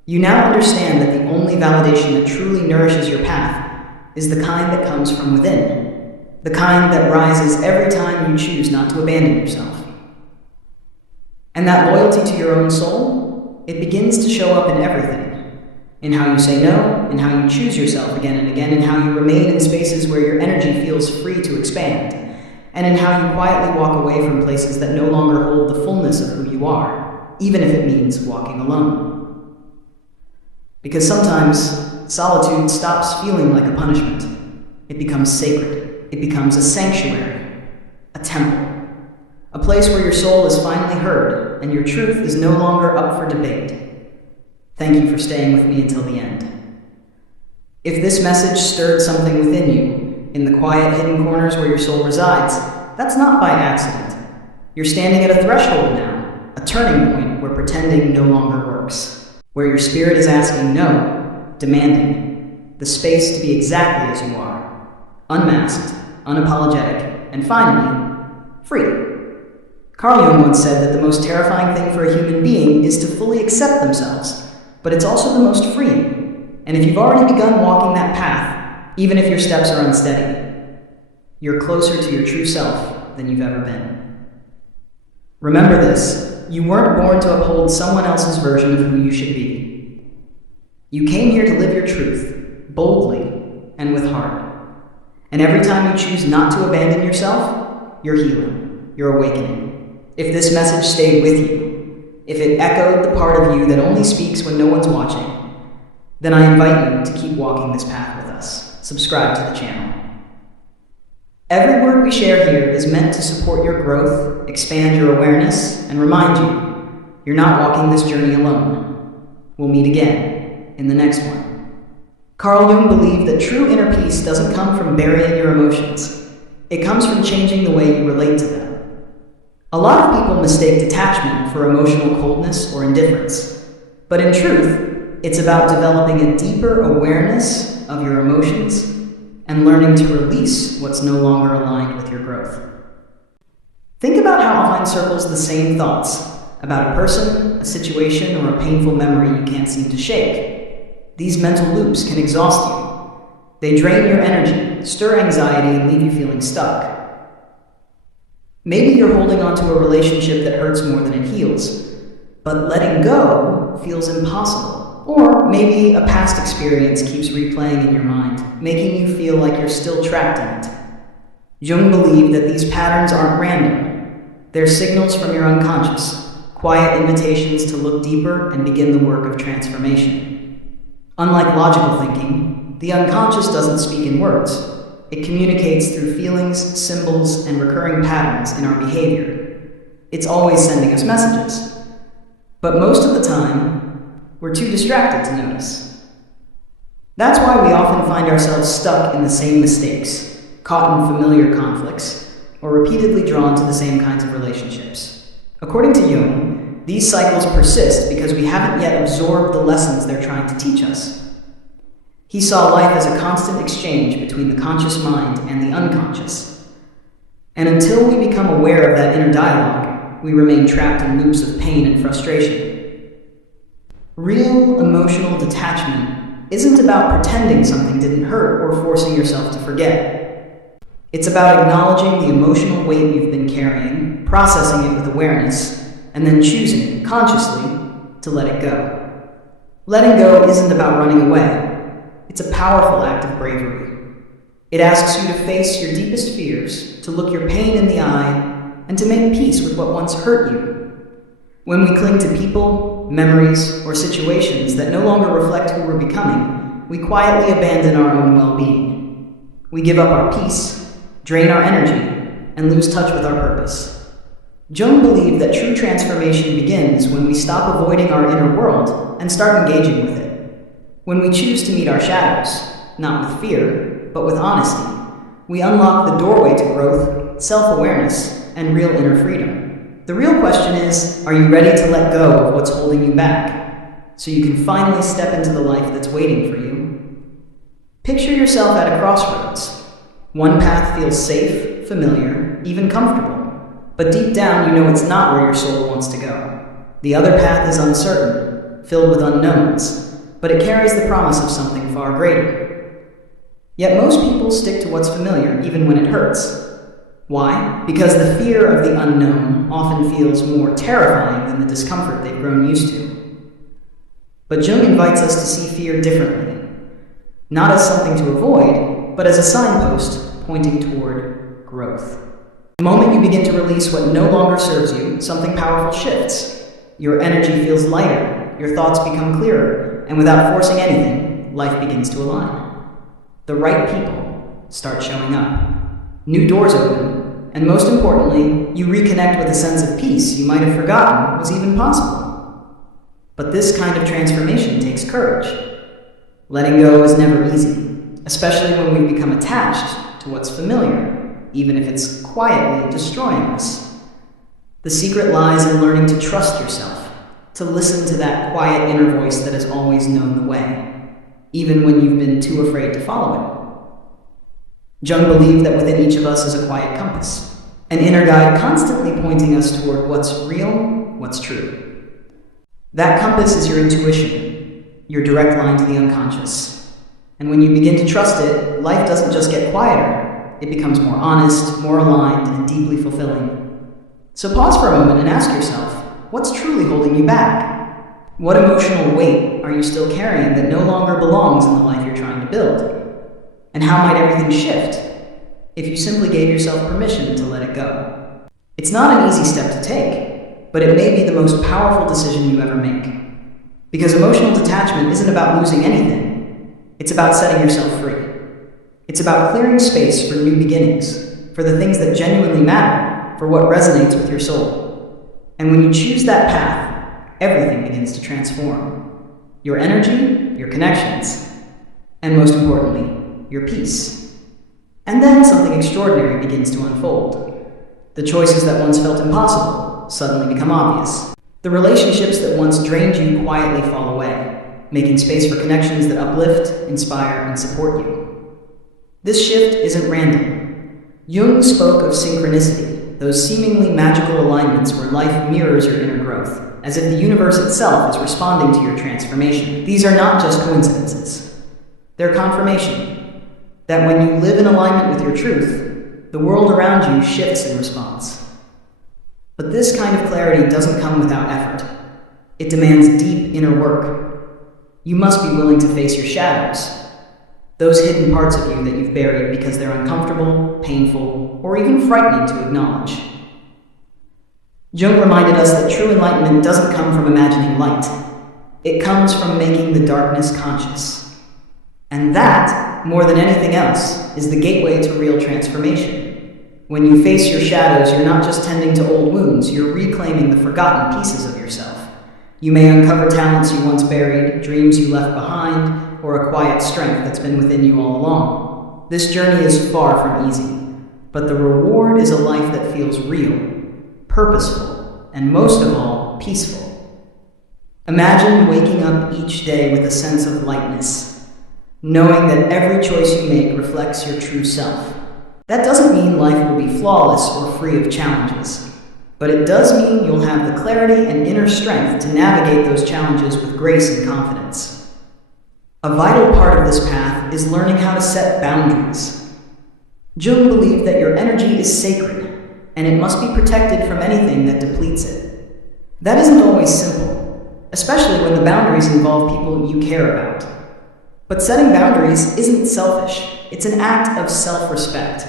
You now understand that the only validation that truly nourishes your path is the kind that comes from within, the kind that rises every time you choose not to abandon yourself. And that loyalty to your own soul, it begins to show up in everything. In how you say no, in how you choose yourself again and again, in how you remain in spaces where your energy feels free to expand. and in how you quietly walk away from places that no longer hold the fullness of who you are, even if it means walking alone. Because sometimes solitude stops feeling like a punishment. It becomes sacred. It becomes a sanctuary, a temple, a place where your soul is finally heard and your truth is no longer up for debate. Thank you for staying with me until the end. If this message stirred something within you, in the quiet, hidden corners where your soul resides, that's not by accident. You're standing at a threshold now, a turning point where pretending no longer works, where your spirit is asking no, demanding the space to be exactly as you are, unmasked, unapologetic, and finally, free. Carl Jung once said that the most terrifying thing for a human being is to fully accept themselves, but it's also the most freeing. And if you've already begun walking that path, even if your steps are unsteady, you're closer to your true self than you've ever been. Remember this, you weren't born to uphold someone else's version of who you should be. You came here to live your truth, boldly and with heart. And every time you choose not to abandon yourself, you're healing, you're awakening. If this message stayed with you, if it echoed the part of you that only speaks when no one's watching, then I invite you to keep walking this path with us. Subscribe to the channel. Every word we share here is meant to support your growth, expand your awareness, and remind you, you're not walking this journey alone. We'll meet again in the next one. Carl Jung believed that true inner peace doesn't come from burying your emotions. It comes from changing the way you relate to them. A lot of people mistake detachment for emotional coldness or indifference, but in truth, it's about developing a deeper awareness of your emotions and learning to release what's no longer aligned with your growth. Think about how often circles the same thoughts about a person, a situation, or a painful memory you can't seem to shake. These mental loops can exhaust you. They drain your energy, stir anxiety, and leave you feeling stuck. Maybe you're holding on to a relationship that hurts more than it heals, but letting go feels impossible. Or maybe a past experience keeps replaying in your mind, making you feel like you're still trapped in it. Jung believed that these patterns aren't random. They're signals from your unconscious, quiet invitations to look deeper and begin the work of transformation. Unlike logical thinking, the unconscious doesn't speak in words. It communicates through feelings, symbols, and recurring patterns in our behavior. It's always sending us messages. But most of the time, we're too distracted to notice. That's why we often find ourselves stuck in the same mistakes, caught in familiar conflicts, or repeatedly drawn to the same kinds of relationships. According to Jung, these cycles persist because we haven't yet absorbed the lessons they're trying to teach us. He saw life as a constant exchange between the conscious mind and the unconscious. And until we become aware of that inner dialogue, we remain trapped in loops of pain and frustration. Real emotional detachment isn't about pretending something didn't hurt or forcing yourself to forget. It's about acknowledging the emotional weight you've been carrying, processing it with awareness, and then choosing, consciously, to let it go. Letting go isn't about running away. It's a powerful act of bravery. It asks you to face your deepest fears, to look your pain in the eye, and to make peace with what once hurt you. When we cling to people, memories, or situations that no longer reflect who we're becoming, we quietly abandon our own well-being. We give up our peace, drain our energy, and lose touch with our purpose. Jung believed that true transformation begins when we stop avoiding our inner world and start engaging with it. When we choose to meet our shadows, not with fear, but with honesty, we unlock the doorway to growth, self-awareness, and real inner freedom. The real question is, are you ready to let go of what's holding you back, so you can finally step into the life that's waiting for you? Picture yourself at a crossroads. One path feels safe, familiar, even comfortable, but deep down you know it's not where your soul wants to go. The other path is uncertain, filled with unknowns, but it carries the promise of something far greater. Yet most people stick to what's familiar, even when it hurts. Why? Because the fear of the unknown often feels more terrifying than the discomfort they've grown used to. But Jung invites us to see fear differently, not as something to avoid, but as a signpost pointing toward growth. The moment you begin to release what no longer serves you, something powerful shifts. Your energy feels lighter, your thoughts become clearer, and without forcing anything, life begins to align. The right people start showing up. New doors open, and most importantly, you reconnect with a sense of peace you might have forgotten was even possible. But this kind of transformation takes courage. Letting go is never easy, especially when we become attached to what's familiar, even if it's quietly destroying us. The secret lies in learning to trust yourself, to listen to that quiet inner voice that has always known the way, even when you've been too afraid to follow it. Jung believed that within each of us is a quiet compass, an inner guide constantly pointing us toward what's real, what's true. That compass is your intuition, your direct line to the unconscious. And when you begin to trust it, life doesn't just get quieter, it becomes more honest, more aligned, and deeply fulfilling. So pause for a moment and ask yourself, what's truly holding you back? What emotional weight are you still carrying that no longer belongs in the life you're trying to build? And how might everything shift if you simply gave yourself permission to let it go? It's not an easy step to take, but it may be the most powerful decision you ever make. Because emotional detachment isn't about losing anything, it's about setting yourself free. It's about clearing space for new beginnings, for the things that genuinely matter, for what resonates with your soul. And when you choose that path, everything begins to transform. Your energy, your connections, and most importantly, your peace. And then something extraordinary begins to unfold. The choices that once felt impossible suddenly become obvious. The relationships that once drained you quietly fall away, making space for connections that uplift, inspire, and support you. This shift isn't random. Jung spoke of synchronicity, those seemingly magical alignments where life mirrors your inner growth, as if the universe itself is responding to your transformation. These are not just coincidences. They're confirmation that when you live in alignment with your truth, the world around you shifts in response. But this kind of clarity doesn't come without effort. It demands deep inner work. You must be willing to face your shadows, those hidden parts of you that you've buried because they're uncomfortable, painful, or even frightening to acknowledge. Jung reminded us that true enlightenment doesn't come from imagining light. It comes from making the darkness conscious. And that, more than anything else, is the gateway to real transformation. When you face your shadows, you're not just tending to old wounds, you're reclaiming the forgotten pieces of yourself. You may uncover talents you once buried, dreams you left behind, or a quiet strength that's been within you all along. This journey is far from easy, but the reward is a life that feels real, purposeful, and most of all, peaceful. Imagine waking up each day with a sense of lightness, knowing that every choice you make reflects your true self. That doesn't mean life will be flawless or free of challenges, but it does mean you'll have the clarity and inner strength to navigate those challenges with grace and confidence. A vital part of this path is learning how to set boundaries. Jung believed that your energy is sacred, and it must be protected from anything that depletes it. That isn't always simple, especially when the boundaries involve people you care about. But setting boundaries isn't selfish, it's an act of self-respect.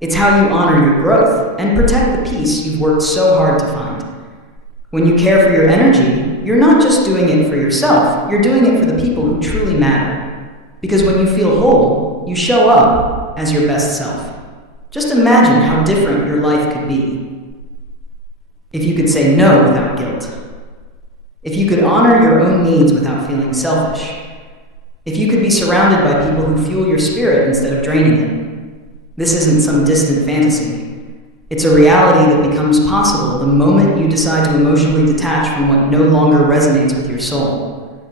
It's how you honor your growth and protect the peace you've worked so hard to find. When you care for your energy, you're not just doing it for yourself, you're doing it for the people who truly matter. Because when you feel whole, you show up as your best self. Just imagine how different your life could be if you could say no without guilt. If you could honor your own needs without feeling selfish. If you could be surrounded by people who fuel your spirit instead of draining it. This isn't some distant fantasy. It's a reality that becomes possible the moment you decide to emotionally detach from what no longer resonates with your soul.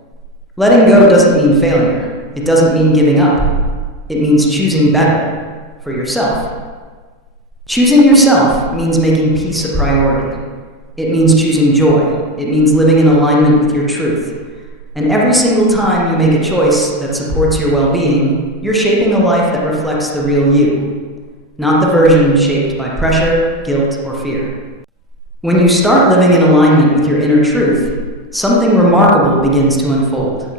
Letting go doesn't mean failure. It doesn't mean giving up. It means choosing better for yourself. Choosing yourself means making peace a priority. It means choosing joy. It means living in alignment with your truth. And every single time you make a choice that supports your well-being, you're shaping a life that reflects the real you, not the version shaped by pressure, guilt, or fear. When you start living in alignment with your inner truth, something remarkable begins to unfold.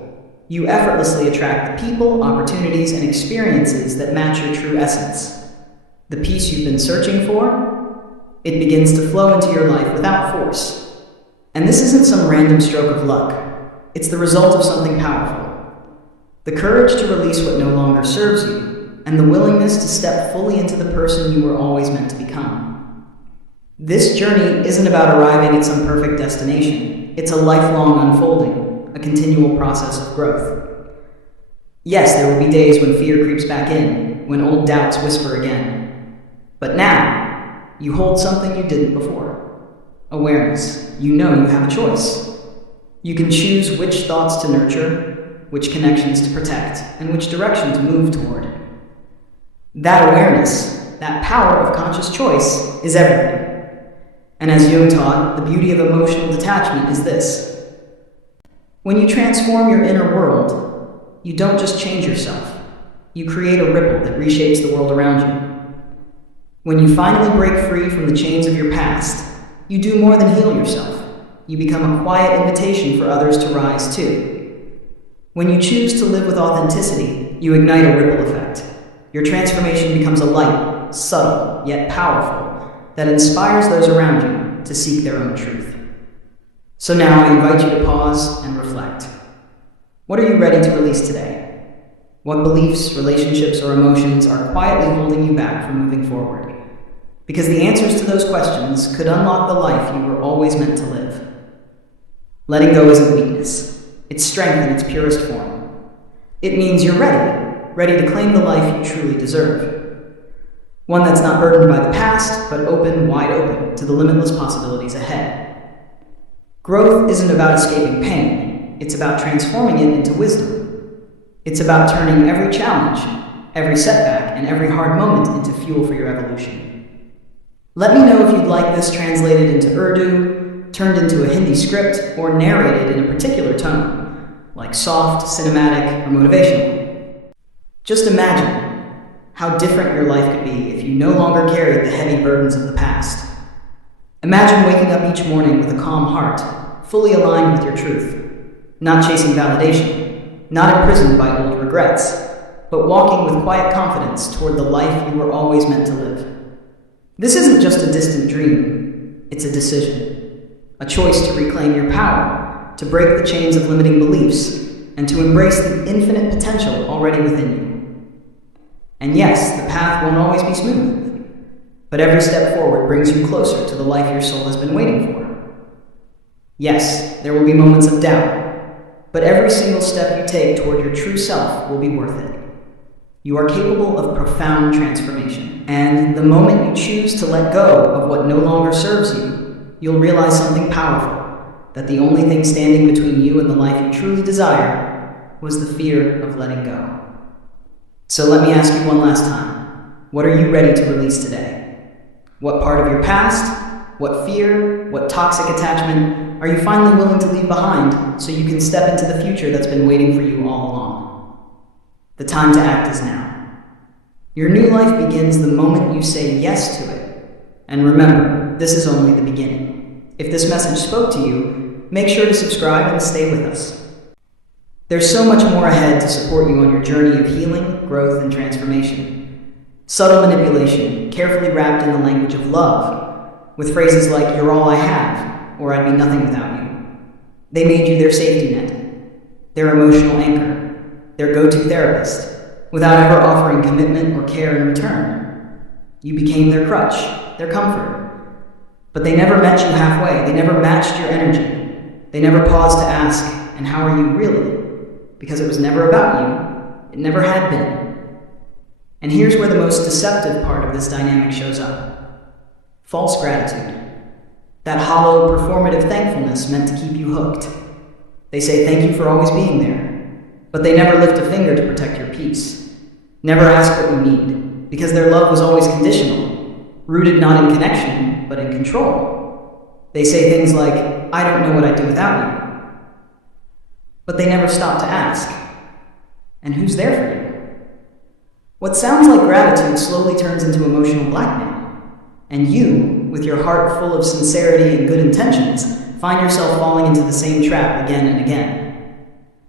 You effortlessly attract the people, opportunities, and experiences that match your true essence. The peace you've been searching for, It begins to flow into your life without force. And this isn't some random stroke of luck. It's the result of something powerful. The courage to release what no longer serves you, and the willingness to step fully into the person you were always meant to become. This journey isn't about arriving at some perfect destination. It's a lifelong unfolding, a continual process of growth. Yes, there will be days when fear creeps back in, when old doubts whisper again. But now, you hold something you didn't before. Awareness. You know you have a choice. You can choose which thoughts to nurture, which connections to protect, and which direction to move toward. That awareness, that power of conscious choice, is everything. And as Jung taught, the beauty of emotional detachment is this. When you transform your inner world, you don't just change yourself. You create a ripple that reshapes the world around you. When you finally break free from the chains of your past, you do more than heal yourself. You become a quiet invitation for others to rise too. When you choose to live with authenticity, you ignite a ripple effect. Your transformation becomes a light, subtle, yet powerful, that inspires those around you to seek their own truth. So now I invite you to pause and reflect. What are you ready to release today? What beliefs, relationships, or emotions are quietly holding you back from moving forward? Because the answers to those questions could unlock the life you were always meant to live. Letting go isn't weakness. It's strength in its purest form. It means you're ready to claim the life you truly deserve. One that's not burdened by the past, but open, wide open, to the limitless possibilities ahead. Growth isn't about escaping pain. It's about transforming it into wisdom. It's about turning every challenge, every setback, and every hard moment into fuel for your evolution. Let me know if you'd like this translated into Urdu, turned into a Hindi script, or narrated in a particular tone, like soft, cinematic, or motivational. Just imagine how different your life could be if you no longer carried the heavy burdens of the past. Imagine waking up each morning with a calm heart, fully aligned with your truth. Not chasing validation, not imprisoned by old regrets, but walking with quiet confidence toward the life you were always meant to live. This isn't just a distant dream, it's a decision. A choice to reclaim your power, to break the chains of limiting beliefs, and to embrace the infinite potential already within you. And yes, the path won't always be smooth, but every step forward brings you closer to the life your soul has been waiting for. Yes, there will be moments of doubt, but every single step you take toward your true self will be worth it. You are capable of profound transformation, and the moment you choose to let go of what no longer serves you, you'll realize something powerful, that the only thing standing between you and the life you truly desire was the fear of letting go. So let me ask you one last time. What are you ready to release today? What part of your past, what fear, what toxic attachment are you finally willing to leave behind so you can step into the future that's been waiting for you all along? The time to act is now. Your new life begins the moment you say yes to it. And remember, this is only the beginning. If this message spoke to you, make sure to subscribe and stay with us. There's so much more ahead to support you on your journey of healing, growth, and transformation. Subtle manipulation, carefully wrapped in the language of love, with phrases like, "You're all I have," or "I'd be nothing without you." They made you their safety net, their emotional anchor, their go-to therapist, without ever offering commitment or care in return. You became their crutch, their comfort. But they never met you halfway. They never matched your energy. They never paused to ask, "And how are you really?" Because it was never about you. It never had been. And here's where the most deceptive part of this dynamic shows up. False gratitude. That hollow, performative thankfulness meant to keep you hooked. They say thank you for always being there, but they never lift a finger to protect your peace. Never ask what you need, because their love was always conditional, rooted not in connection, but in control. They say things like, "I don't know what I'd do without you." But they never stop to ask, "And who's there for you?" What sounds like gratitude slowly turns into emotional blackmail. And you, with your heart full of sincerity and good intentions, find yourself falling into the same trap again and again.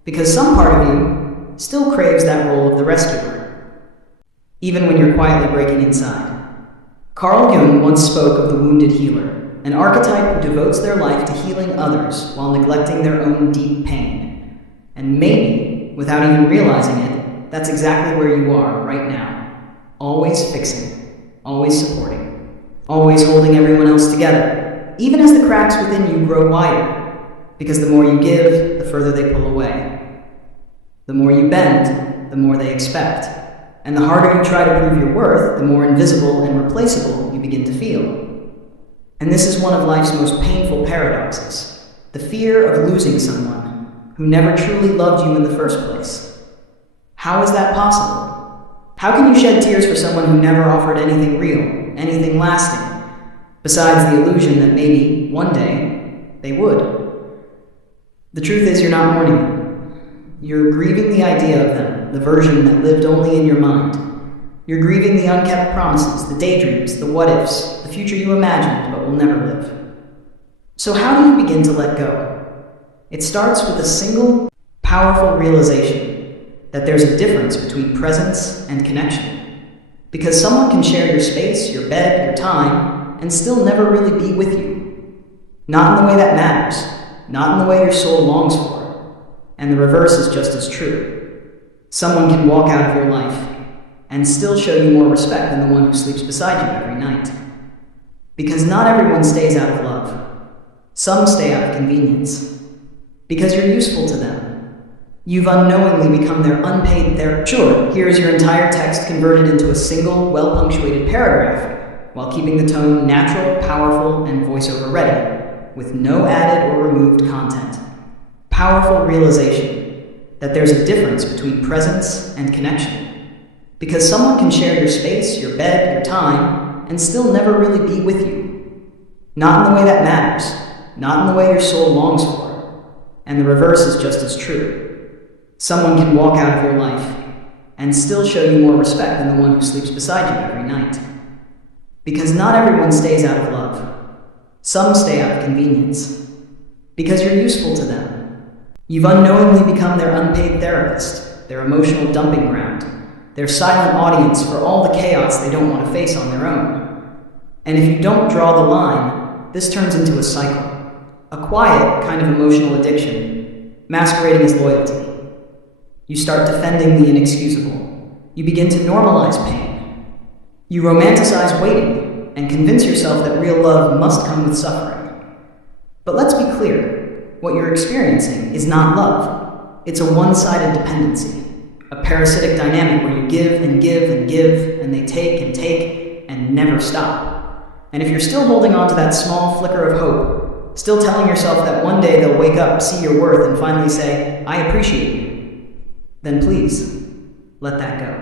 Because some part of you still craves that role of the rescuer, even when you're quietly breaking inside. Carl Jung once spoke of the wounded healer, an archetype who devotes their life to healing others while neglecting their own deep pain. And maybe, without even realizing it, that's exactly where you are right now. Always fixing, always supporting, always holding everyone else together, even as the cracks within you grow wider, because the more you give, the further they pull away. The more you bend, the more they expect. And the harder you try to prove your worth, the more invisible and replaceable you begin to feel. And this is one of life's most painful paradoxes, the fear of losing someone who never truly loved you in the first place. How is that possible? How can you shed tears for someone who never offered anything real, anything lasting, besides the illusion that maybe, one day, they would? The truth is, you're not mourning them. You're grieving the idea of them, the version that lived only in your mind. You're grieving the unkept promises, the daydreams, the what-ifs, the future you imagined but will never live. So how do you begin to let go? It starts with a single, powerful realization that there's a difference between presence and connection. Because someone can share your space, your bed, your time, and still never really be with you. Not in the way that matters, not in the way your soul longs for. And the reverse is just as true. Someone can walk out of your life and still show you more respect than the one who sleeps beside you every night. Because not everyone stays out of love. Some stay out of convenience. Because you're useful to them. You've unknowingly become their unpaid therapist. Sure, here's your entire text converted into a single, well-punctuated paragraph, while keeping the tone natural, powerful, and voiceover ready, with no added or removed content. Powerful realization that there's a difference between presence and connection. Because someone can share your space, your bed, your time, and still never really be with you. Not in the way that matters, not in the way your soul longs for. And the reverse is just as true. Someone can walk out of your life and still show you more respect than the one who sleeps beside you every night. Because not everyone stays out of love. Some stay out of convenience. Because you're useful to them. You've unknowingly become their unpaid therapist, their emotional dumping ground, their silent audience for all the chaos they don't want to face on their own. And if you don't draw the line, this turns into a cycle, a quiet kind of emotional addiction, masquerading as loyalty. You start defending the inexcusable. You begin to normalize pain. You romanticize waiting and convince yourself that real love must come with suffering. But let's be clear. What you're experiencing is not love. It's a one-sided dependency, a parasitic dynamic where you give and give and give, and they take and never stop. And if you're still holding on to that small flicker of hope, still telling yourself that one day they'll wake up, see your worth, and finally say, "I appreciate you," then please, let that go.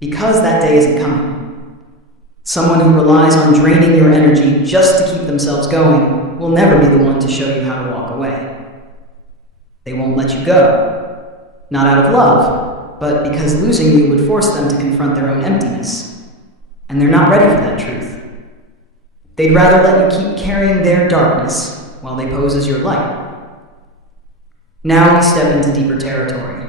Because that day isn't coming. Someone who relies on draining your energy just to keep themselves going will never be the one to show you how to walk away. They won't let you go. Not out of love, but because losing you would force them to confront their own emptiness. And they're not ready for that truth. They'd rather let you keep carrying their darkness while they pose as your light. Now we step into deeper territory.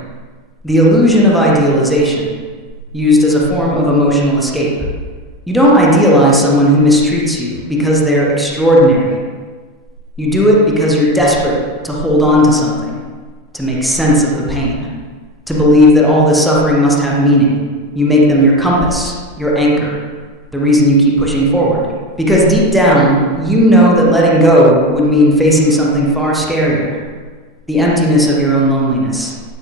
The illusion of idealization, used as a form of emotional escape. You don't idealize someone who mistreats you because they're extraordinary. You do it because you're desperate to hold on to something, to make sense of the pain, to believe that all this suffering must have meaning. You make them your compass, your anchor, the reason you keep pushing forward. Because deep down, you know that letting go would mean facing something far scarier, the emptiness of your own loneliness.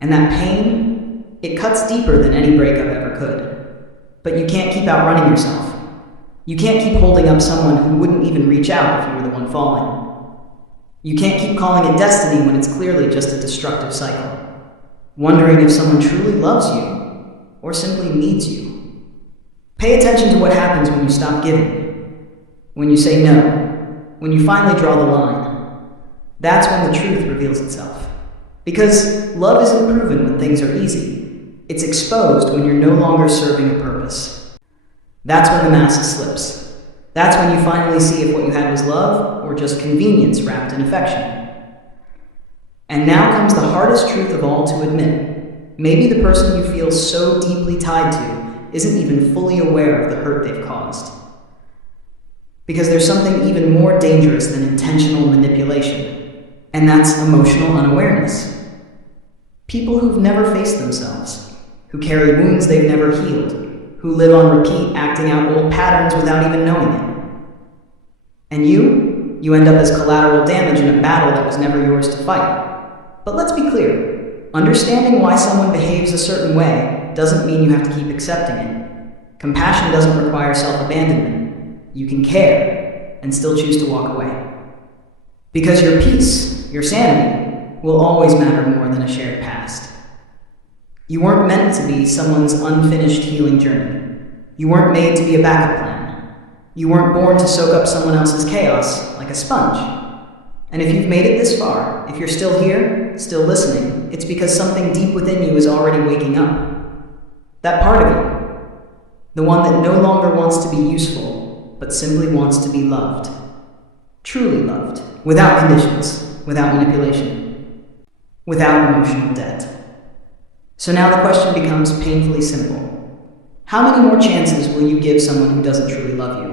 And that pain, it cuts deeper than any breakup ever could. But you can't keep outrunning yourself. You can't keep holding up someone who wouldn't even reach out if you were the one falling. You can't keep calling it destiny when it's clearly just a destructive cycle, wondering if someone truly loves you or simply needs you. Pay attention to what happens when you stop giving, when you say no, when you finally draw the line. That's when the truth reveals itself. Because love isn't proven when things are easy. It's exposed when you're no longer serving a purpose. That's when the mask slips. That's when you finally see if what you had was love or just convenience wrapped in affection. And now comes the hardest truth of all to admit. Maybe the person you feel so deeply tied to isn't even fully aware of the hurt they've caused. Because there's something even more dangerous than intentional manipulation, and that's emotional unawareness. People who've never faced themselves, who carry wounds they've never healed, who live on repeat acting out old patterns without even knowing it. And you end up as collateral damage in a battle that was never yours to fight. But let's be clear, understanding why someone behaves a certain way doesn't mean you have to keep accepting it. Compassion doesn't require self-abandonment. You can care and still choose to walk away. Because your peace, your sanity, will always matter more than a shared past. You weren't meant to be someone's unfinished healing journey. You weren't made to be a backup plan. You weren't born to soak up someone else's chaos like a sponge. And if you've made it this far, if you're still here, still listening, it's because something deep within you is already waking up. That part of you, the one that no longer wants to be useful, but simply wants to be loved. Truly loved, without conditions, without manipulation, without emotional debt. So now the question becomes painfully simple. How many more chances will you give someone who doesn't truly love you?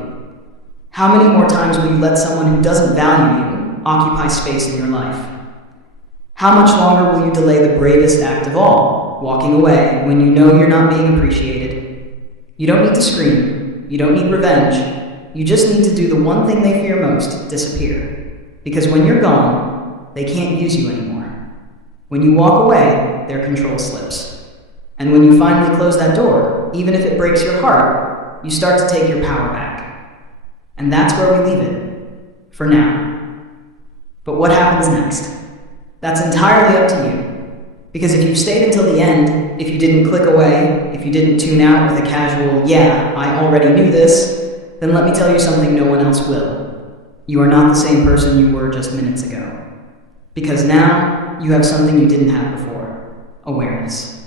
How many more times will you let someone who doesn't value you occupy space in your life? How much longer will you delay the bravest act of all, walking away when you know you're not being appreciated? You don't need to scream. You don't need revenge. You just need to do the one thing they fear most, disappear. Because when you're gone, they can't use you anymore. When you walk away, their control slips. And when you finally close that door, even if it breaks your heart, you start to take your power back. And that's where we leave it, for now. But what happens next? That's entirely up to you. Because if you stayed until the end, if you didn't click away, if you didn't tune out with a casual, yeah, I already knew this, then let me tell you something no one else will. You are not the same person you were just minutes ago. Because now, you have something you didn't have before, awareness.